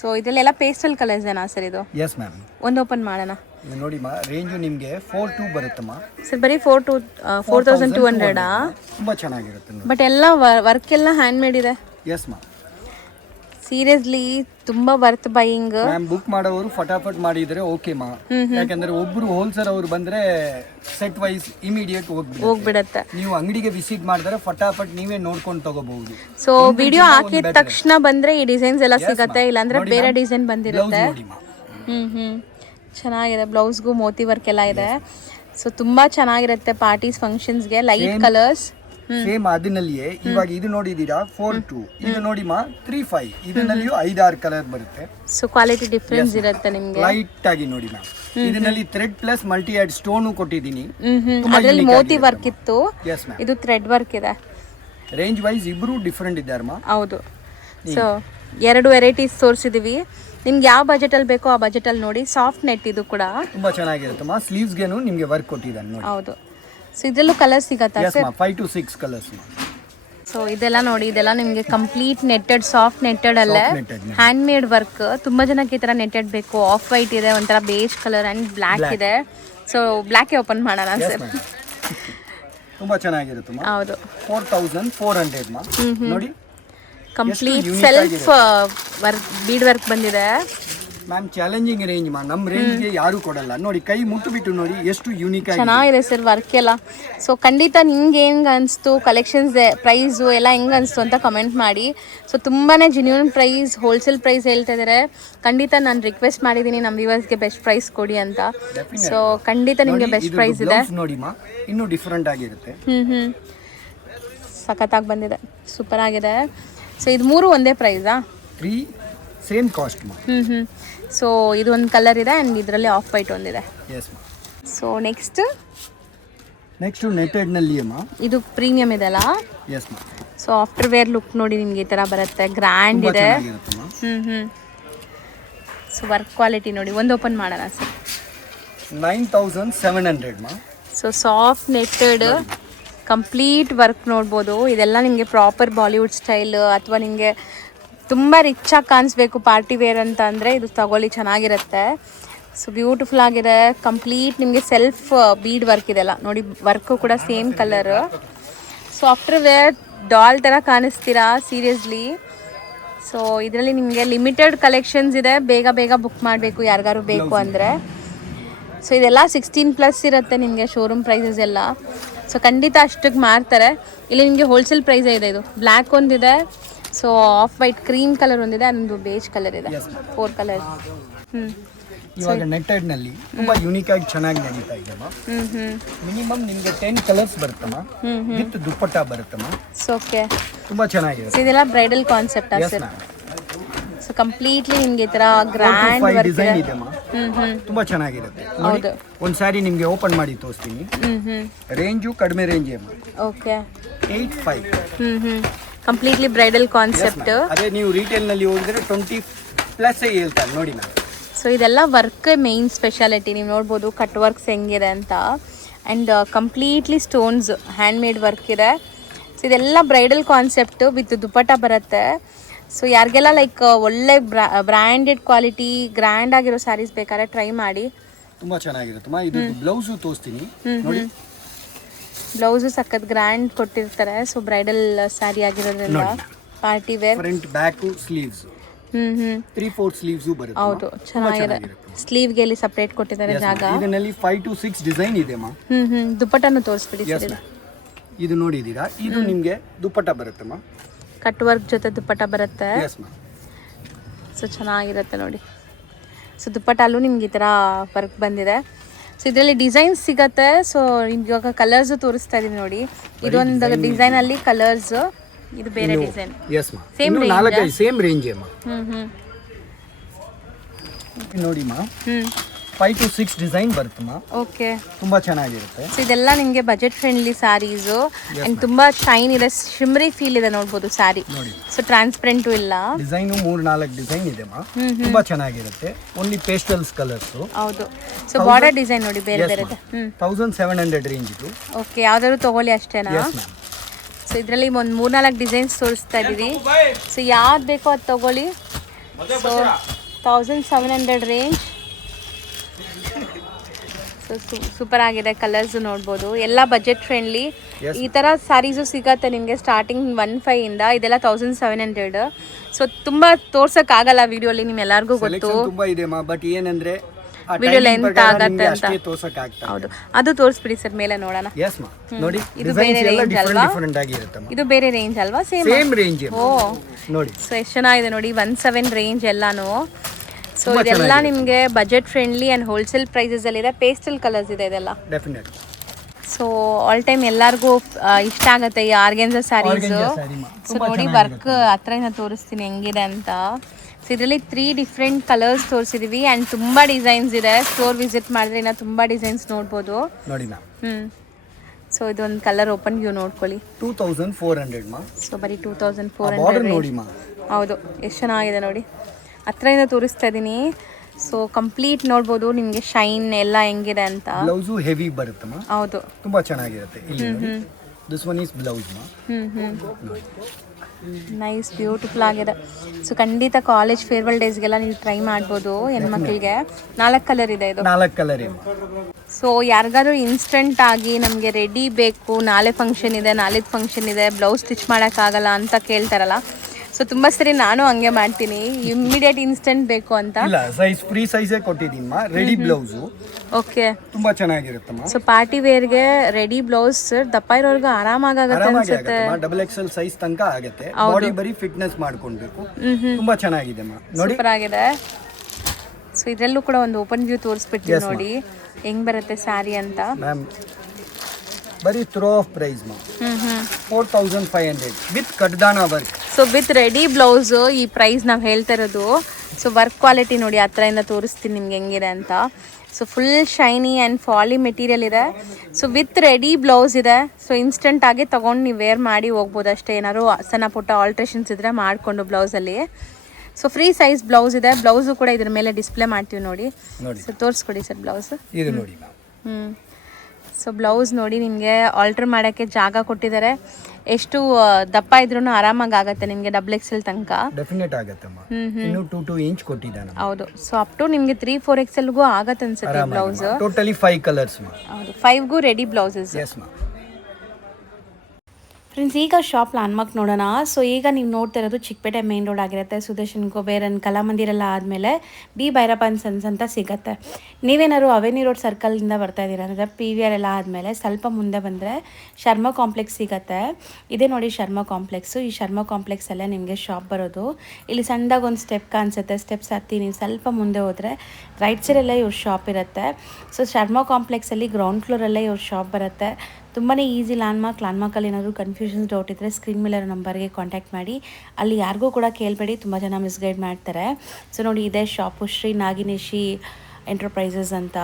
ಸೊ ಇದರಲ್ಲೆಲ್ಲ ಪೇಸ್ಟಲ್ ಕಲರ್ಸ್ ಏನಾ ಸರ್ ಇದು? Yes ma'am. ಒಂದು ಓಪನ್ ಮಾಡೋಣ ನೋಡಿ ಮಾ, ರೇಂಜ್ ನಿಮಗೆ 4-2 ಬರುತ್ತಮ್ಮ ಸರ್. ಬರೀ 4200 ತುಂಬಾ ಚೆನ್ನಾಗಿರುತ್ತೆ. ಬಟ್ ಎಲ್ಲ ವರ್ಕ್ ಎಲ್ಲ ಹ್ಯಾಂಡ್ ಮೇಡ್ ಇದೆ. ಎಸ್ ಮಾ. ಸೀರಿಯಸ್ಲಿ ತುಂಬಾ ವರ್ತ್ ಬೈಯಿಂಗ್. ಮ್ಯಾಮ್ ಬುಕ್ ಮಾಡೋರು ಫಟಾಫಟ್ ಮಾಡಿದ್ರೆ ಓಕೆ ಮಾ, ಯಾಕಂದ್ರೆ ಒಬ್ರು ಹೋಲ್ಸೇಲ್ ಅವರು ಬಂದ್ರೆ ಸೆಟ್ ವೈಸ್ ಇಮಿಡಿಯೇಟ್ ಹೋಗ್ಬಿಡುತ್ತೆ. ನೀವು ಅಂಗಡಿಗೆ ವಿಸಿಟ್ ಮಾಡಿದ್ರೆ ಫಟಾಫಟ್ ನೀವೇ ನೋಡ್ಕೊಂಡು ತಗೋಬಹುದು. ಸೊ ವಿಡಿಯೋ ಹಾಕಿದ ತಕ್ಷಣ ಬಂದ್ರೆ ಈ ಡಿಸೈನ್ಸ್ ಎಲ್ಲ ಸಿಗತ್ತೆ, ಇಲ್ಲಾಂದ್ರೆ ಬೇರೆ ಡಿಸೈನ್ ಬಂದಿರುತ್ತೆ. ಚೆನ್ನಾಗಿದೆ, ಬ್ಲೌಸ್ಗೂ ಮೋತಿ ವರ್ಕ್ ಎಲ್ಲ ಇದೆ. ಸೊ ತುಂಬಾ ಚೆನ್ನಾಗಿರುತ್ತೆ ಪಾರ್ಟೀಸ್ ಫಂಕ್ಷನ್ಸ್ಗೆ, ಲೈಟ್ ಕಲರ್ಸ್. ಸೇಮ್ ಅದನ್ನಲ್ಲಿಯೇ ಇವಾಗ ಇದು ನೋಡಿದೀರಾ 4-2, ಇದು ನೋಡಿ ಮಾ 3-5, ಇದನ್ನಲ್ಲಿಯೂ 5-6 ಕಲರ್ ಬರುತ್ತೆ. ಸೊ ಕ್ವಾಲಿಟಿ ಡಿಫರೆನ್ಸ್ ಇರುತ್ತೆ ನಿಮಗೆ. ಲೈಟ್ ಆಗಿ ನೋಡಿ ಮ್ಯಾಮ್, ಇದರಲ್ಲಿ thread plus multi add stone ಕೊಟ್ಟಿದ್ದೀನಿ. ಅದರಲ್ಲಿ ಮೋತಿ ವರ್ಕ್ ಇತ್ತು, ಇದು ಥ್ರೆಡ್ ವರ್ಕ್ ಇದೆ. ರೇಂಜ್ ವೈಸ್ ಇಬ್ರು ಡಿಫರೆಂಟ್ ಇದ್ದಾರೆ ಮಾ. ಹೌದು. ಸೊ 2 ವೆರೈಟೀಸ್ ತೋರಿಸಿದೀವಿ, ನಿಮ್ಗೆ ಯಾವ ಬಜೆಟ್ ಅಲ್ಲಿ ಬೇಕೋ ಆ ಬಜೆಟ್ ಅಲ್ಲಿ ನೋಡಿ. ಸಾಫ್ಟ್ ನೆಟ್ ಇದು ಕೂಡ ತುಂಬಾ ಚೆನ್ನಾಗಿರುತ್ತೆ ಮಾ. ಸ್ಲೀವ್ಸ್ ಗೆನು ನಿಮಗೆ ವರ್ಕ್ ಕೊಟ್ಟಿದ್ದಾನೆ ನೋಡಿ. ಹೌದು. ಸೊ ಇದರಲ್ಲೂ ಕಲರ್ ಸಿಗತ್ತಾ ಸರ್? 5 to 6 colours. ಸೊ ಇದೆಲ್ಲ ನೋಡಿ, ಇದೆಲ್ಲ ನಿಮಗೆ ಕಂಪ್ಲೀಟ್ ನೆಟ್ಟೆಡ್, ಸಾಫ್ಟ್ ನೆಟ್ಟೆಡ್ ಅಲ್ಲೇ ಹ್ಯಾಂಡ್ ಮೇಡ್ ವರ್ಕ್. ತುಂಬಾ ಜನಕ್ಕೆ ಈ ತರ ನೆಟ್ಟೆಡ್ ಬೇಕು. ಆಫ್ ವೈಟ್ ಇದೆ, ಒಂಥರ ಬೇಜ್ ಕಲರ್ ಅಂಡ್ ಬ್ಲ್ಯಾಕ್ ಇದೆ. ಸೊ ಬ್ಲ್ಯಾಕ್ ಓಪನ್ ಮಾಡೋಣ ಸರ್. ತುಂಬಾ ಚೆನ್ನಾಗಿರುತ್ತೆ ಮಾ. ಹೌದು. 4400 ಮಾ. ನೋಡಿ complete self work, bead work ಬಂದಿದೆ ಮ್ಯಾಮ್. ಚಾಲೆಂಜಿಂಗ್ ರೇಂಜ್ ಮಾ, ನಮ್ಮ ರೇಂಜ್ಗೆ ಯಾರು ಕೊಡಲ್ಲ ನೋಡಿ. ಕೈ ಮುಟ್ಟುಬಿಟ್ಟು ನೋಡಿ ಎಷ್ಟು ಯೂನಿಕ್ ಆಗಿ ಚೆನ್ನಾಗಿದೆ ಸರ್ ವರ್ಕ್ ಎಲ್ಲ. ಸೊ ಖಂಡಿತ ನಿಮ್ಗೆ ಹೆಂಗೆ ಅನಿಸ್ತು, ಕಲೆಕ್ಷನ್ಸ್ ಪ್ರೈಸು ಎಲ್ಲ ಹೆಂಗೆ ಅನಿಸ್ತು ಅಂತ ಕಮೆಂಟ್ ಮಾಡಿ. ಸೊ ತುಂಬಾ ಜೆನ್ಯೂನ್ ಪ್ರೈಸ್, ಹೋಲ್ಸೇಲ್ ಪ್ರೈಸ್ ಹೇಳ್ತಾ ಇದ್ದಾರೆ. ಖಂಡಿತ ನಾನು ರಿಕ್ವೆಸ್ಟ್ ಮಾಡಿದ್ದೀನಿ ನಮ್ಮ ವ್ಯೂವರ್ಸ್ಗೆ ಬೆಸ್ಟ್ ಪ್ರೈಸ್ ಕೊಡಿ ಅಂತ. ಸೊ ಖಂಡಿತ ನಿಮಗೆ ಬೆಸ್ಟ್ ಪ್ರೈಸ್ ಇದೆ ನೋಡಿ ಮಾ. ಇನ್ನೂ ಡಿಫ್ರೆಂಟ್ ಆಗಿರುತ್ತೆ. ಸಖತ್ತಾಗಿ ಬಂದಿದೆ, ಸೂಪರ್ ಆಗಿದೆ. ಸೊ ಇದು 3 ಒಂದೇ ಪ್ರೈಸಾ? 3 ಸೇಮ್ ಕಾಸ್ಟ್ ಮಾ. ಸೊ ಇದು ಒಂದು ಕಲರ್ ಇದೆ ಆ್ಯಂಡ್ ಇದರಲ್ಲಿ ಆಫ್ ವೈಟ್ ಒಂದಿದೆ. ಎಸ್ ಮಾ. ಸೊ ನೆಕ್ಸ್ಟ್ ನೆಟೆಡ್ ನಲ್ಲಿ ಮಾ, ಇದು ಪ್ರೀಮಿಯಂ ಇದೆ ಅಲ್ಲ? ಎಸ್ ಮಾ. ಸೊ ಆಫ್ಟರ್ ವೇರ್ ಲುಕ್ ನೋಡಿ ನಿಮಗೆ ಈ ಥರ ಬರುತ್ತೆ, ಗ್ರ್ಯಾಂಡ್ ಇದೆ. ಸೊ ವರ್ಕ್ ಕ್ವಾಲಿಟಿ ನೋಡಿ, ಒಂದು ಓಪನ್ ಮಾಡೋಣ ಸರ್. 9700 ಮಾ. So soft netted complete work ನೋಡ್ಬೋದು. ಇದೆಲ್ಲ ನಿಮಗೆ ಪ್ರಾಪರ್ ಬಾಲಿವುಡ್ ಸ್ಟೈಲ್ ಅಥವಾ ನಿಮಗೆ ತುಂಬ ರಿಚಾಗಿ ಕಾಣಿಸ್ಬೇಕು ಪಾರ್ಟಿ ವೇರ್ ಅಂತ ಅಂದರೆ ಇದು ತಗೊಳ್ಳಿ, ಚೆನ್ನಾಗಿರುತ್ತೆ. ಸೊ ಬ್ಯೂಟಿಫುಲ್ ಆಗಿದೆ, ಕಂಪ್ಲೀಟ್ ನಿಮಗೆ ಸೆಲ್ಫ್ ಬೀಡ್ ವರ್ಕ್ ಇದೆಲ್ಲ ನೋಡಿ, ವರ್ಕು ಕೂಡ same colour. So after wear doll ಥರ ಕಾಣಿಸ್ತೀರಾ ಸೀರಿಯಸ್ಲಿ. ಸೊ ಇದರಲ್ಲಿ ನಿಮಗೆ ಲಿಮಿಟೆಡ್ ಕಲೆಕ್ಷನ್ಸ್ ಇದೆ, ಬೇಗ ಬೇಗ ಬುಕ್ ಮಾಡಬೇಕು ಯಾರಿಗಾರು ಬೇಕು ಅಂದರೆ. ಸೊ ಇದೆಲ್ಲ 16+ ಇರುತ್ತೆ ನಿಮಗೆ ಶೋರೂಮ್ ಪ್ರೈಸಸ್ ಎಲ್ಲ. ಸೊ ಖಂಡಿತ ಅಷ್ಟಕ್ಕೆ ಮಾರ್ತಾರೆ. ಇಲ್ಲಿ ನಿಮಗೆ ಹೋಲ್ಸೇಲ್ ಪ್ರೈಸೇ ಇದೆ. ಇದು ಬ್ಲ್ಯಾಕ್ ಒಂದಿದೆ, so of white cream colour ಒಂದಿದೆ, ಅದೊಂದು ಬೇಜ್ ಕಲರ್ ಇದೆ, 4 ಕಲರ್. ಇವಾಗ ನೆಟ್ಟೆಡ್ ನಲ್ಲಿ ತುಂಬಾ ಯೂನಿಕ್ ಆಗಿ ಚೆನ್ನಾಗಿ ನಡೀತಾ ಇದೆ. ಮಿನಿಮಮ್ ನಿಮಗೆ 10 ಕಲರ್ಸ್ ಬರುತ್ತಮ್ಮ, ವಿತ್ ದುಪ್ಪಟ್ಟ ಬರುತ್ತಮ್ಮ. ಓಕೆ, ತುಂಬಾ ಚೆನ್ನಾಗಿದೆ. ಇದೆಲ್ಲ bridal concept sir. So completely ನಿಮಗೆ ಈ ತರ ಗ್ರ್ಯಾಂಡ್ ವರ್ಕ್ ಡಿಸೈನ್ ಇದೆ ಅಮ್ಮ, ತುಂಬಾ ಚೆನ್ನಾಗಿರುತ್ತೆ. ಹೌದು, ಒಂದು ಸಾರಿ ನಿಮಗೆ ಓಪನ್ ಮಾಡಿ ತೋರಿಸ್ತೀನಿ. ರೇಂಜು ಕಡಿಮೆ ರೇಂಜ್ ಅಮ್ಮ. ಓಕೆ, 85. Completely bridal concept. ಅದೇ ನೀವು ರಿಟೇಲ್ ನಲ್ಲಿ ಹೋಗಿದ್ರೆ 20+ ಹೇಳ್ತಾರೆ ನೋಡಿ ನಾನು. ಸೊ ಇದೆಲ್ಲ ವರ್ಕ್ ಮೇನ್ ಸ್ಪೆಷಾಲಿಟಿ. ನೀವು ನೋಡ್ಬೋದು ಕಟ್ ವರ್ಕ್ಸ್ ಹೆಂಗಿದೆ ಅಂತ. And completely stones hand made work ಇದೆ. ಸೊ ಇದೆಲ್ಲ ಬ್ರೈಡಲ್ ಕಾನ್ಸೆಪ್ಟು ವಿತ್ ದುಪ್ಪಟ್ಟ ಬರುತ್ತೆ. ಸೊ ಯಾರಿಗೆಲ್ಲ ಲೈಕ್ ಒಳ್ಳೆ ಬ್ರ್ಯಾಂಡೆಡ್ ಕ್ವಾಲಿಟಿ ಗ್ರ್ಯಾಂಡ್ ಆಗಿರೋ ಸ್ಯಾರೀಸ್ ಬೇಕಾದ್ರೆ ಟ್ರೈ ಮಾಡಿ, ತುಂಬಾ ಚೆನ್ನಾಗಿರುತ್ತೆ. ಇದು ಬ್ಲೌಸು ತೋರಿಸ್ತೀನಿ ನೋಡಿ. ಬ್ಲೌಸು ಸಖತ್ ಗ್ರ್ಯಾಂಡ್ ಕೊಟ್ಟಿರ್ತಾರೆ. ಸೊ ಬ್ರೈಡಲ್ ಸ್ಯಾರಿ ಆಗಿರೋದ್ರಿಂದ party wear. Front back sleeves 3/4 sleeves ಬರುತ್ತೆ. ಹೌದು, ಚೆನ್ನಾಗಿದೆ. ಸ್ಲೀವ್ಗೆ ಇಲ್ಲಿ ಸಪ್ರೇಟ್ ಕೊಟ್ಟಿದ್ದಾರೆ ಜಾಗ. ಇದರಲ್ಲಿ 5 to 6 ಡಿಸೈನ್ ಇದೆ ಅಮ್ಮ. ದುಪ್ಪಟ್ಟನ್ನು ತೋರಿಸ್ಬಿಡಿ ಸರ್. ಇದು ನೋಡಿದೀರಾ, ಇದು ನಿಮಗೆ ದುಪ್ಪಟ್ಟ ಬರುತ್ತಮ್ಮ, ಕಟ್ ವರ್ಕ್ ಜೊತೆ ದುಪ್ಪಟ್ಟ ಬರುತ್ತೆ. ಸೊ ಚೆನ್ನಾಗಿರುತ್ತೆ ನೋಡಿ. ಸೊ ದುಪ್ಪಟ್ಟಲ್ಲೂ ನಿಮ್ಗೆ ಈ ಥರ ವರ್ಕ್ ಬಂದಿದೆ. ಸೊ ಇದರಲ್ಲಿ ಡಿಸೈನ್ಸ್ ಸಿಗತ್ತೆ. ಸೊ ಇವಾಗ ಕಲರ್ಸು ತೋರಿಸ್ತಾ ಇದೀನಿ ನೋಡಿ. ಇದೊಂದು ಡಿಸೈನಲ್ಲಿ ಕಲರ್ಸ್, ಇದು ಬೇರೆ design. Same range, same range ಅಮ್ಮ. ನೋಡಿ ಮಾ, 5 to 6 ಡಿಸೈನ್ ಬರುತ್ತಮ್ಮ. ಓಕೆ, ತುಂಬಾ ಚೆನ್ನಾಗಿರುತ್ತೆ. ಸೊ ಇದೆಲ್ಲ ನಿಮಗೆ ಬಜೆಟ್ ಫ್ರೆಂಡ್ಲಿ ಸ್ಯಾರೀಸು. ಅಂಡ್ ತುಂಬಾ ಶೈನ್ ಇದೆ, ಶಿಮ್ರಿ ಫೀಲ್ ಇದೆ ನೋಡ್ಬೋದು ಸ್ಯಾರಿ. ಸೊ ಟ್ರಾನ್ಸ್ಪರೆಂಟು ಇಲ್ಲ. ಡಿಸೈನು 3-4 ಡಿಸೈನ್ ಇದೆ ಮಾ, ತುಂಬಾ ಚೆನ್ನಾಗಿರುತ್ತೆ. Only pastels colours. ಹೌದು. ಸೊ ಬಾರ್ಡರ್ ಡಿಸೈನ್ ನೋಡಿ ಬೇರೆ ಬೇರೆ. 1700 ರೇಂಜ್ ಇದು. ಓಕೆ, ಯಾವ್ದಾದ್ರು ತಗೊಳ್ಳಿ ಅಷ್ಟೇನಾ? ಸೊ ಇದರಲ್ಲಿ ಒಂದು 3-4 ಡಿಸೈನ್ಸ್ ತೋರಿಸ್ತಾ ಇದ್ದೀವಿ. ಸೊ ಯಾವ್ದು ಬೇಕೋ ಅದು ತಗೊಳ್ಳಿ. So 1700 range. ಸೊ ಸೂಪರ್ ಆಗಿದೆ, ಕಲರ್ಸ್ ನೋಡ್ಬೋದು. ಎಲ್ಲ ಬಜೆಟ್ ಫ್ರೆಂಡ್ಲಿ. ಈ ಥರ ಸ್ಯಾರೀಸು ಸಿಗತ್ತೆ ನಿಮಗೆ ಸ್ಟಾರ್ಟಿಂಗ್ 15 ಇಂದ. ಇದೆಲ್ಲ 1700. ಸೊ ತುಂಬ ತೋರ್ಸೋಕ್ಕಾಗಲ್ಲ ವಿಡಿಯೋಲಿ, ನಿಮ್ಮೆಲ್ಲರಿಗೂ ಗೊತ್ತು. ತುಂಬಾ ಇದೆ ಬಟ್ ಏನಂದ್ರೆ ವಿಡಿಯೋ ಲೆಂತ್ ಆಗತ್ತೆ ಅಂತ. ಹೌದು, ಅದು ತೋರಿಸ್ಬಿಡಿ ಸರ್, ಮೇಲೆ ನೋಡೋಣ. ನೋಡಿ, ಇದು ಬೇರೆ ರೇಂಜ್ ಅಲ್ವಾ? ಇದು ಬೇರೆ ರೇಂಜ್ ಅಲ್ವಾ? Same range. ಓ ನೋಡಿ, ಸೊ ಎಷ್ಟು ಚೆನ್ನಾಗಿದೆ ನೋಡಿ, 17 ರೇಂಜ್ ಎಲ್ಲಾನು. ಸೊ ಇದೆಲ್ಲ ನಿಮಗೆ ಬಜೆಟ್ ಫ್ರೆಂಡ್ಲಿ ಆ್ಯಂಡ್ ಹೋಲ್ಸೇಲ್ ಪ್ರೈಸಸಲ್ಲಿದೆ. ಪೇಸ್ಟಲ್ ಕಲರ್ಸ್ ಇದೆ ಇದೆಲ್ಲ. ಸೊ ಆಲ್ ಟೈಮ್ ಎಲ್ಲರಿಗೂ ಇಷ್ಟ ಆಗುತ್ತೆ ಈ ಆರ್ಗೆನ್ಸಾ ಸ್ಯಾರೀಸು. ಸೊ ನೋಡಿ, ವರ್ಕ್ ಹತ್ರದಿಂದ ತೋರಿಸ್ತೀನಿ ಹೆಂಗಿದೆ ಅಂತ. ಸೊ ಇದರಲ್ಲಿ 3 ಡಿಫ್ರೆಂಟ್ ಕಲರ್ಸ್ ತೋರಿಸಿದೀವಿ ಆ್ಯಂಡ್ ತುಂಬ ಡಿಸೈನ್ಸ್ ಇದೆ. ಸ್ಟೋರ್ ವಿಸಿಟ್ ಮಾಡಿದ್ರೆ ಇನ್ನು ತುಂಬ ಡಿಸೈನ್ಸ್ ನೋಡ್ಬೋದು. ಸೊ ಇದೊಂದು ಕಲರ್ ಓಪನ್ ವ್ಯೂ ನೋಡ್ಕೊಳ್ಳಿ. 2400. ಸೊ ಬರೀ 2400. ಹೌದು, ಎಷ್ಟು ಚೆನ್ನಾಗಿದೆ ನೋಡಿ, ಹತ್ರದಿಂದ ತೋರಿಸ್ತಾ ಇದ್ದೀನಿ. ಸೊ ಕಂಪ್ಲೀಟ್ ನೋಡ್ಬೋದು ನಿಮಗೆ ಶೈನ್ ಎಲ್ಲ ಹೆಂಗಿದೆ ಅಂತ. ಬ್ಲೌಸು ಹೆವಿ ಬರುತ್ತಮ್ಮ. ಹೌದು, ತುಂಬಾ ಚೆನ್ನಾಗಿರುತ್ತೆ. ದಿಸ್ ಒನ್ ಇಸ್ ಬ್ಲೌಸ್ ಮಾ. ನೈಸ್, ಬ್ಯೂಟಿಫುಲ್ ಆಗಿದೆ. ಸೊ ಖಂಡಿತ ಕಾಲೇಜ್ ಫೇರ್ವೆಲ್ ಡೇಸ್ಗೆಲ್ಲ ನೀವು ಟ್ರೈ ಮಾಡ್ಬೋದು ಹೆಣ್ಮಕ್ಳಿಗೆ. 4 ಕಲರ್ ಇದೆ ಇದು. 4 ಕಲರ್. ಸೊ ಯಾರಿಗಾದ್ರೂ ಇನ್ಸ್ಟೆಂಟ್ ಆಗಿ ನಮಗೆ ರೆಡಿ ಬೇಕು, ನಾಳೆ ಫಂಕ್ಷನ್ ಇದೆ, ನಾಳಿದ್ದು ಫಂಕ್ಷನ್ ಇದೆ, ಬ್ಲೌಸ್ ಸ್ಟಿಚ್ ಮಾಡೋಕ್ಕಾಗಲ್ಲ ಅಂತ ಕೇಳ್ತಾರಲ್ಲ. ಸೊ ತುಂಬ ಸರಿ ನಾನು ಹಂಗೆ ಮಾಡ್ತೀನಿ, ಇಮಿಡಿಯೇಟ್ ಇನ್ಸ್ಟೆಂಟ್ ಬೇಕು ಅಂತ. ಇಲ್ಲ, ಸೈಜ್ ಫ್ರೀ ಸೈಜೇ ಕೊಟ್ಟಿದ್ದೀನಿ ಮಾ, ರೆಡಿ ಬ್ಲೌಸ್. ಓಕೆ, ತುಂಬಾ ಚೆನ್ನಾಗಿರುತ್ತಮ್ಮ. ಸೊ ಪಾರ್ಟಿ ವೇರ್ಗೆ ರೆಡಿ ಬ್ಲೌಸ್ ದಪ್ಪ ಇರೋರ್ಗು ಆರಾಮಾಗುತ್ತೆ ಅನ್ಸುತ್ತೆ. XXL ಸೈಜ್ ತನಕ ಆಗುತ್ತೆ. ಬಾಡಿ ಬರೀ ಫಿಟ್ನೆಸ್ ಮಾಡ್ಕೊಳ್ಬೇಕು. ತುಂಬಾ ಚೆನ್ನಾಗಿದೆ ಮಾ, ನೋಡಿ, ಸೂಪರ್ ಆಗಿದೆ. ಸೊ ಇದರಲ್ಲೂ ಕೂಡ ಒಂದು ಓಪನ್ ವ್ಯೂ ತೋರಿಸ್ಬಿಡ್ತೀವಿ ನೋಡಿ ಹೆಂಗ್ ಬರುತ್ತೆ ಸ್ಯಾರಿ ಅಂತ. ಮ್ಯಾಮ್ ಬರೀ ಥ್ರೋ ಆಫ್ ಪ್ರೈಸ್ ಮಾ, 4500 ವಿತ್ ಕಡ್ದಾನ work. So with ready blouse ಈ ಪ್ರೈಸ್ ನಾವು ಹೇಳ್ತಾ ಇರೋದು. ಸೊ ವರ್ಕ್ ಕ್ವಾಲಿಟಿ ನೋಡಿ, ಹತ್ರದಿಂದ ತೋರಿಸ್ತೀನಿ ನಿಮ್ಗೆ ಹೆಂಗಿದೆ ಅಂತ. So full shiny and Fali material ಇದೆ. ಸೊ ವಿತ್ ರೆಡಿ ಬ್ಲೌಸ್ ಇದೆ. ಸೊ ಇನ್ಸ್ಟೆಂಟ್ ಆಗಿ ತೊಗೊಂಡು ನೀವು ವೇರ್ ಮಾಡಿ ಹೋಗ್ಬೋದು ಅಷ್ಟೇ. ಏನಾದ್ರು ಸಣ್ಣ ಪುಟ್ಟ ಆಲ್ಟ್ರೇಷನ್ಸ್ ಇದ್ದರೆ ಮಾಡಿಕೊಂಡು ಬ್ಲೌಸಲ್ಲಿ. ಸೊ ಫ್ರೀ ಸೈಜ್ ಬ್ಲೌಸ್ ಇದೆ. ಬ್ಲೌಸು ಕೂಡ ಇದ್ರ ಮೇಲೆ ಡಿಸ್ಪ್ಲೇ ಮಾಡ್ತೀವಿ ನೋಡಿ. ಸೊ ತೋರಿಸ್ಕೊಡಿ ಸರ್ ಬ್ಲೌಸ್. ಇದು ನೋಡಿ. ಸೊ ಬ್ಲೌಸ್ ನೋಡಿ ನಿಮಗೆ ಆಲ್ಟ್ರ್ ಮಾಡೋಕ್ಕೆ ಜಾಗ ಕೊಟ್ಟಿದ್ದಾರೆ. ಎಷ್ಟು ದಪ್ಪ ಇದ್ರೂ ಆರಾಮಾಗಿ ಆಗುತ್ತೆ ನಿಮಗೆ ಡಬಲ್ ಎಕ್ಸೆಲ್ ತನಕ. ಡೆಫಿನೆಟ್ ಆಗುತ್ತಮ್ಮ. ಇನ್ನು 2 ಇಂಚ್ ಕೊಟ್ಟಿದ್ದಾನೆ. ಹೌದು. ಸೊ ಅಪ್ ಟು ನಿಮಗೆ 3-4 ಎಕ್ಸೆಲ್ಗೂ ಆಗತ್ತೆ ಅನ್ಸುತ್ತೆ ಬ್ಲೌಸ್. Totally 5 colours. ಹೌದು, 5ಗೂ ರೆಡಿ ಬ್ಲೌಸಸ್. ಎಸ್ ಮಾ. ಫ್ರೆಂಡ್ಸ್, ಈಗ ಶಾಪ್ ಲ್ಯಾಂಡ್ಮಾರ್ಕ್ ನೋಡೋಣ. ಸೊ ಈಗ ನೀವು ನೋಡ್ತಾ ಇರೋದು ಚಿಕ್ಕಪೇಟೆ ಮೇನ್ ರೋಡ್ ಆಗಿರುತ್ತೆ. ಸುದರ್ಶನ್ ಕುಬೇರನ್ ಕಲಾಮಂದಿರೆಲ್ಲ ಆದಮೇಲೆ ಬಿ ಭೈರಪ್ಪ ಅಂಡ್ ಸನ್ಸ್ ಅಂತ ಸಿಗುತ್ತೆ. ನೀವೇನಾದ್ರು ಅವೆನ್ಯೂ ರೋಡ್ ಸರ್ಕಲಿಂದ ಬರ್ತಾ ಇದ್ದೀರಾ ಅಂದರೆ PVR ಎಲ್ಲ ಆದಮೇಲೆ ಸ್ವಲ್ಪ ಮುಂದೆ ಬಂದರೆ ಶರ್ಮಾ ಕಾಂಪ್ಲೆಕ್ಸ್ ಸಿಗುತ್ತೆ. ಇದೇ ನೋಡಿ ಶರ್ಮಾ ಕಾಂಪ್ಲೆಕ್ಸು. ಈ ಶರ್ಮಾ ಕಾಂಪ್ಲೆಕ್ಸಲ್ಲೇ ನಿಮಗೆ ಶಾಪ್ ಬರೋದು. ಇಲ್ಲಿ ಸಣ್ಣದಾಗಿ ಒಂದು ಸ್ಟೆಪ್ ಕಾಣಿಸುತ್ತೆ. ಸ್ಟೆಪ್ಸ್ ಹತ್ತಿ ನೀವು ಸ್ವಲ್ಪ ಮುಂದೆ ಹೋದರೆ ರೈಟ್ ಸೈಡಲ್ಲೇ ಇವ್ರ ಶಾಪ್ ಇರುತ್ತೆ. ಸೊ ಶರ್ಮಾ ಕಾಂಪ್ಲೆಕ್ಸಲ್ಲಿ ಗ್ರೌಂಡ್ ಫ್ಲೋರಲ್ಲೇ ಇವ್ರ ಶಾಪ್ ಬರುತ್ತೆ. ತುಂಬಾ ಈಸಿ ಲ್ಯಾಂಡ್ಮಾರ್ಕಲ್ಲಿ ಏನಾದರೂ ಕನ್ಫ್ಯೂಷನ್ಸ್ ಡೌಟ್ ಇದ್ದರೆ ಸ್ಕ್ರೀನ್ ಮೇಲೆ ನಂಬರ್ಗೆ ಕಾಂಟ್ಯಾಕ್ಟ್ ಮಾಡಿ. ಅಲ್ಲಿ ಯಾರಿಗೂ ಕೂಡ ಕೇಳಬೇಡಿ, ತುಂಬ ಜನ ಮಿಸ್ಗೈಡ್ ಮಾಡ್ತಾರೆ. ಸೊ ನೋಡಿ, ಇದೇ ಶಾಪು ಶ್ರೀ ನಾಗಿನೇಶಿ ಎಂಟರ್ಪ್ರೈಸಸ್ ಅಂತ.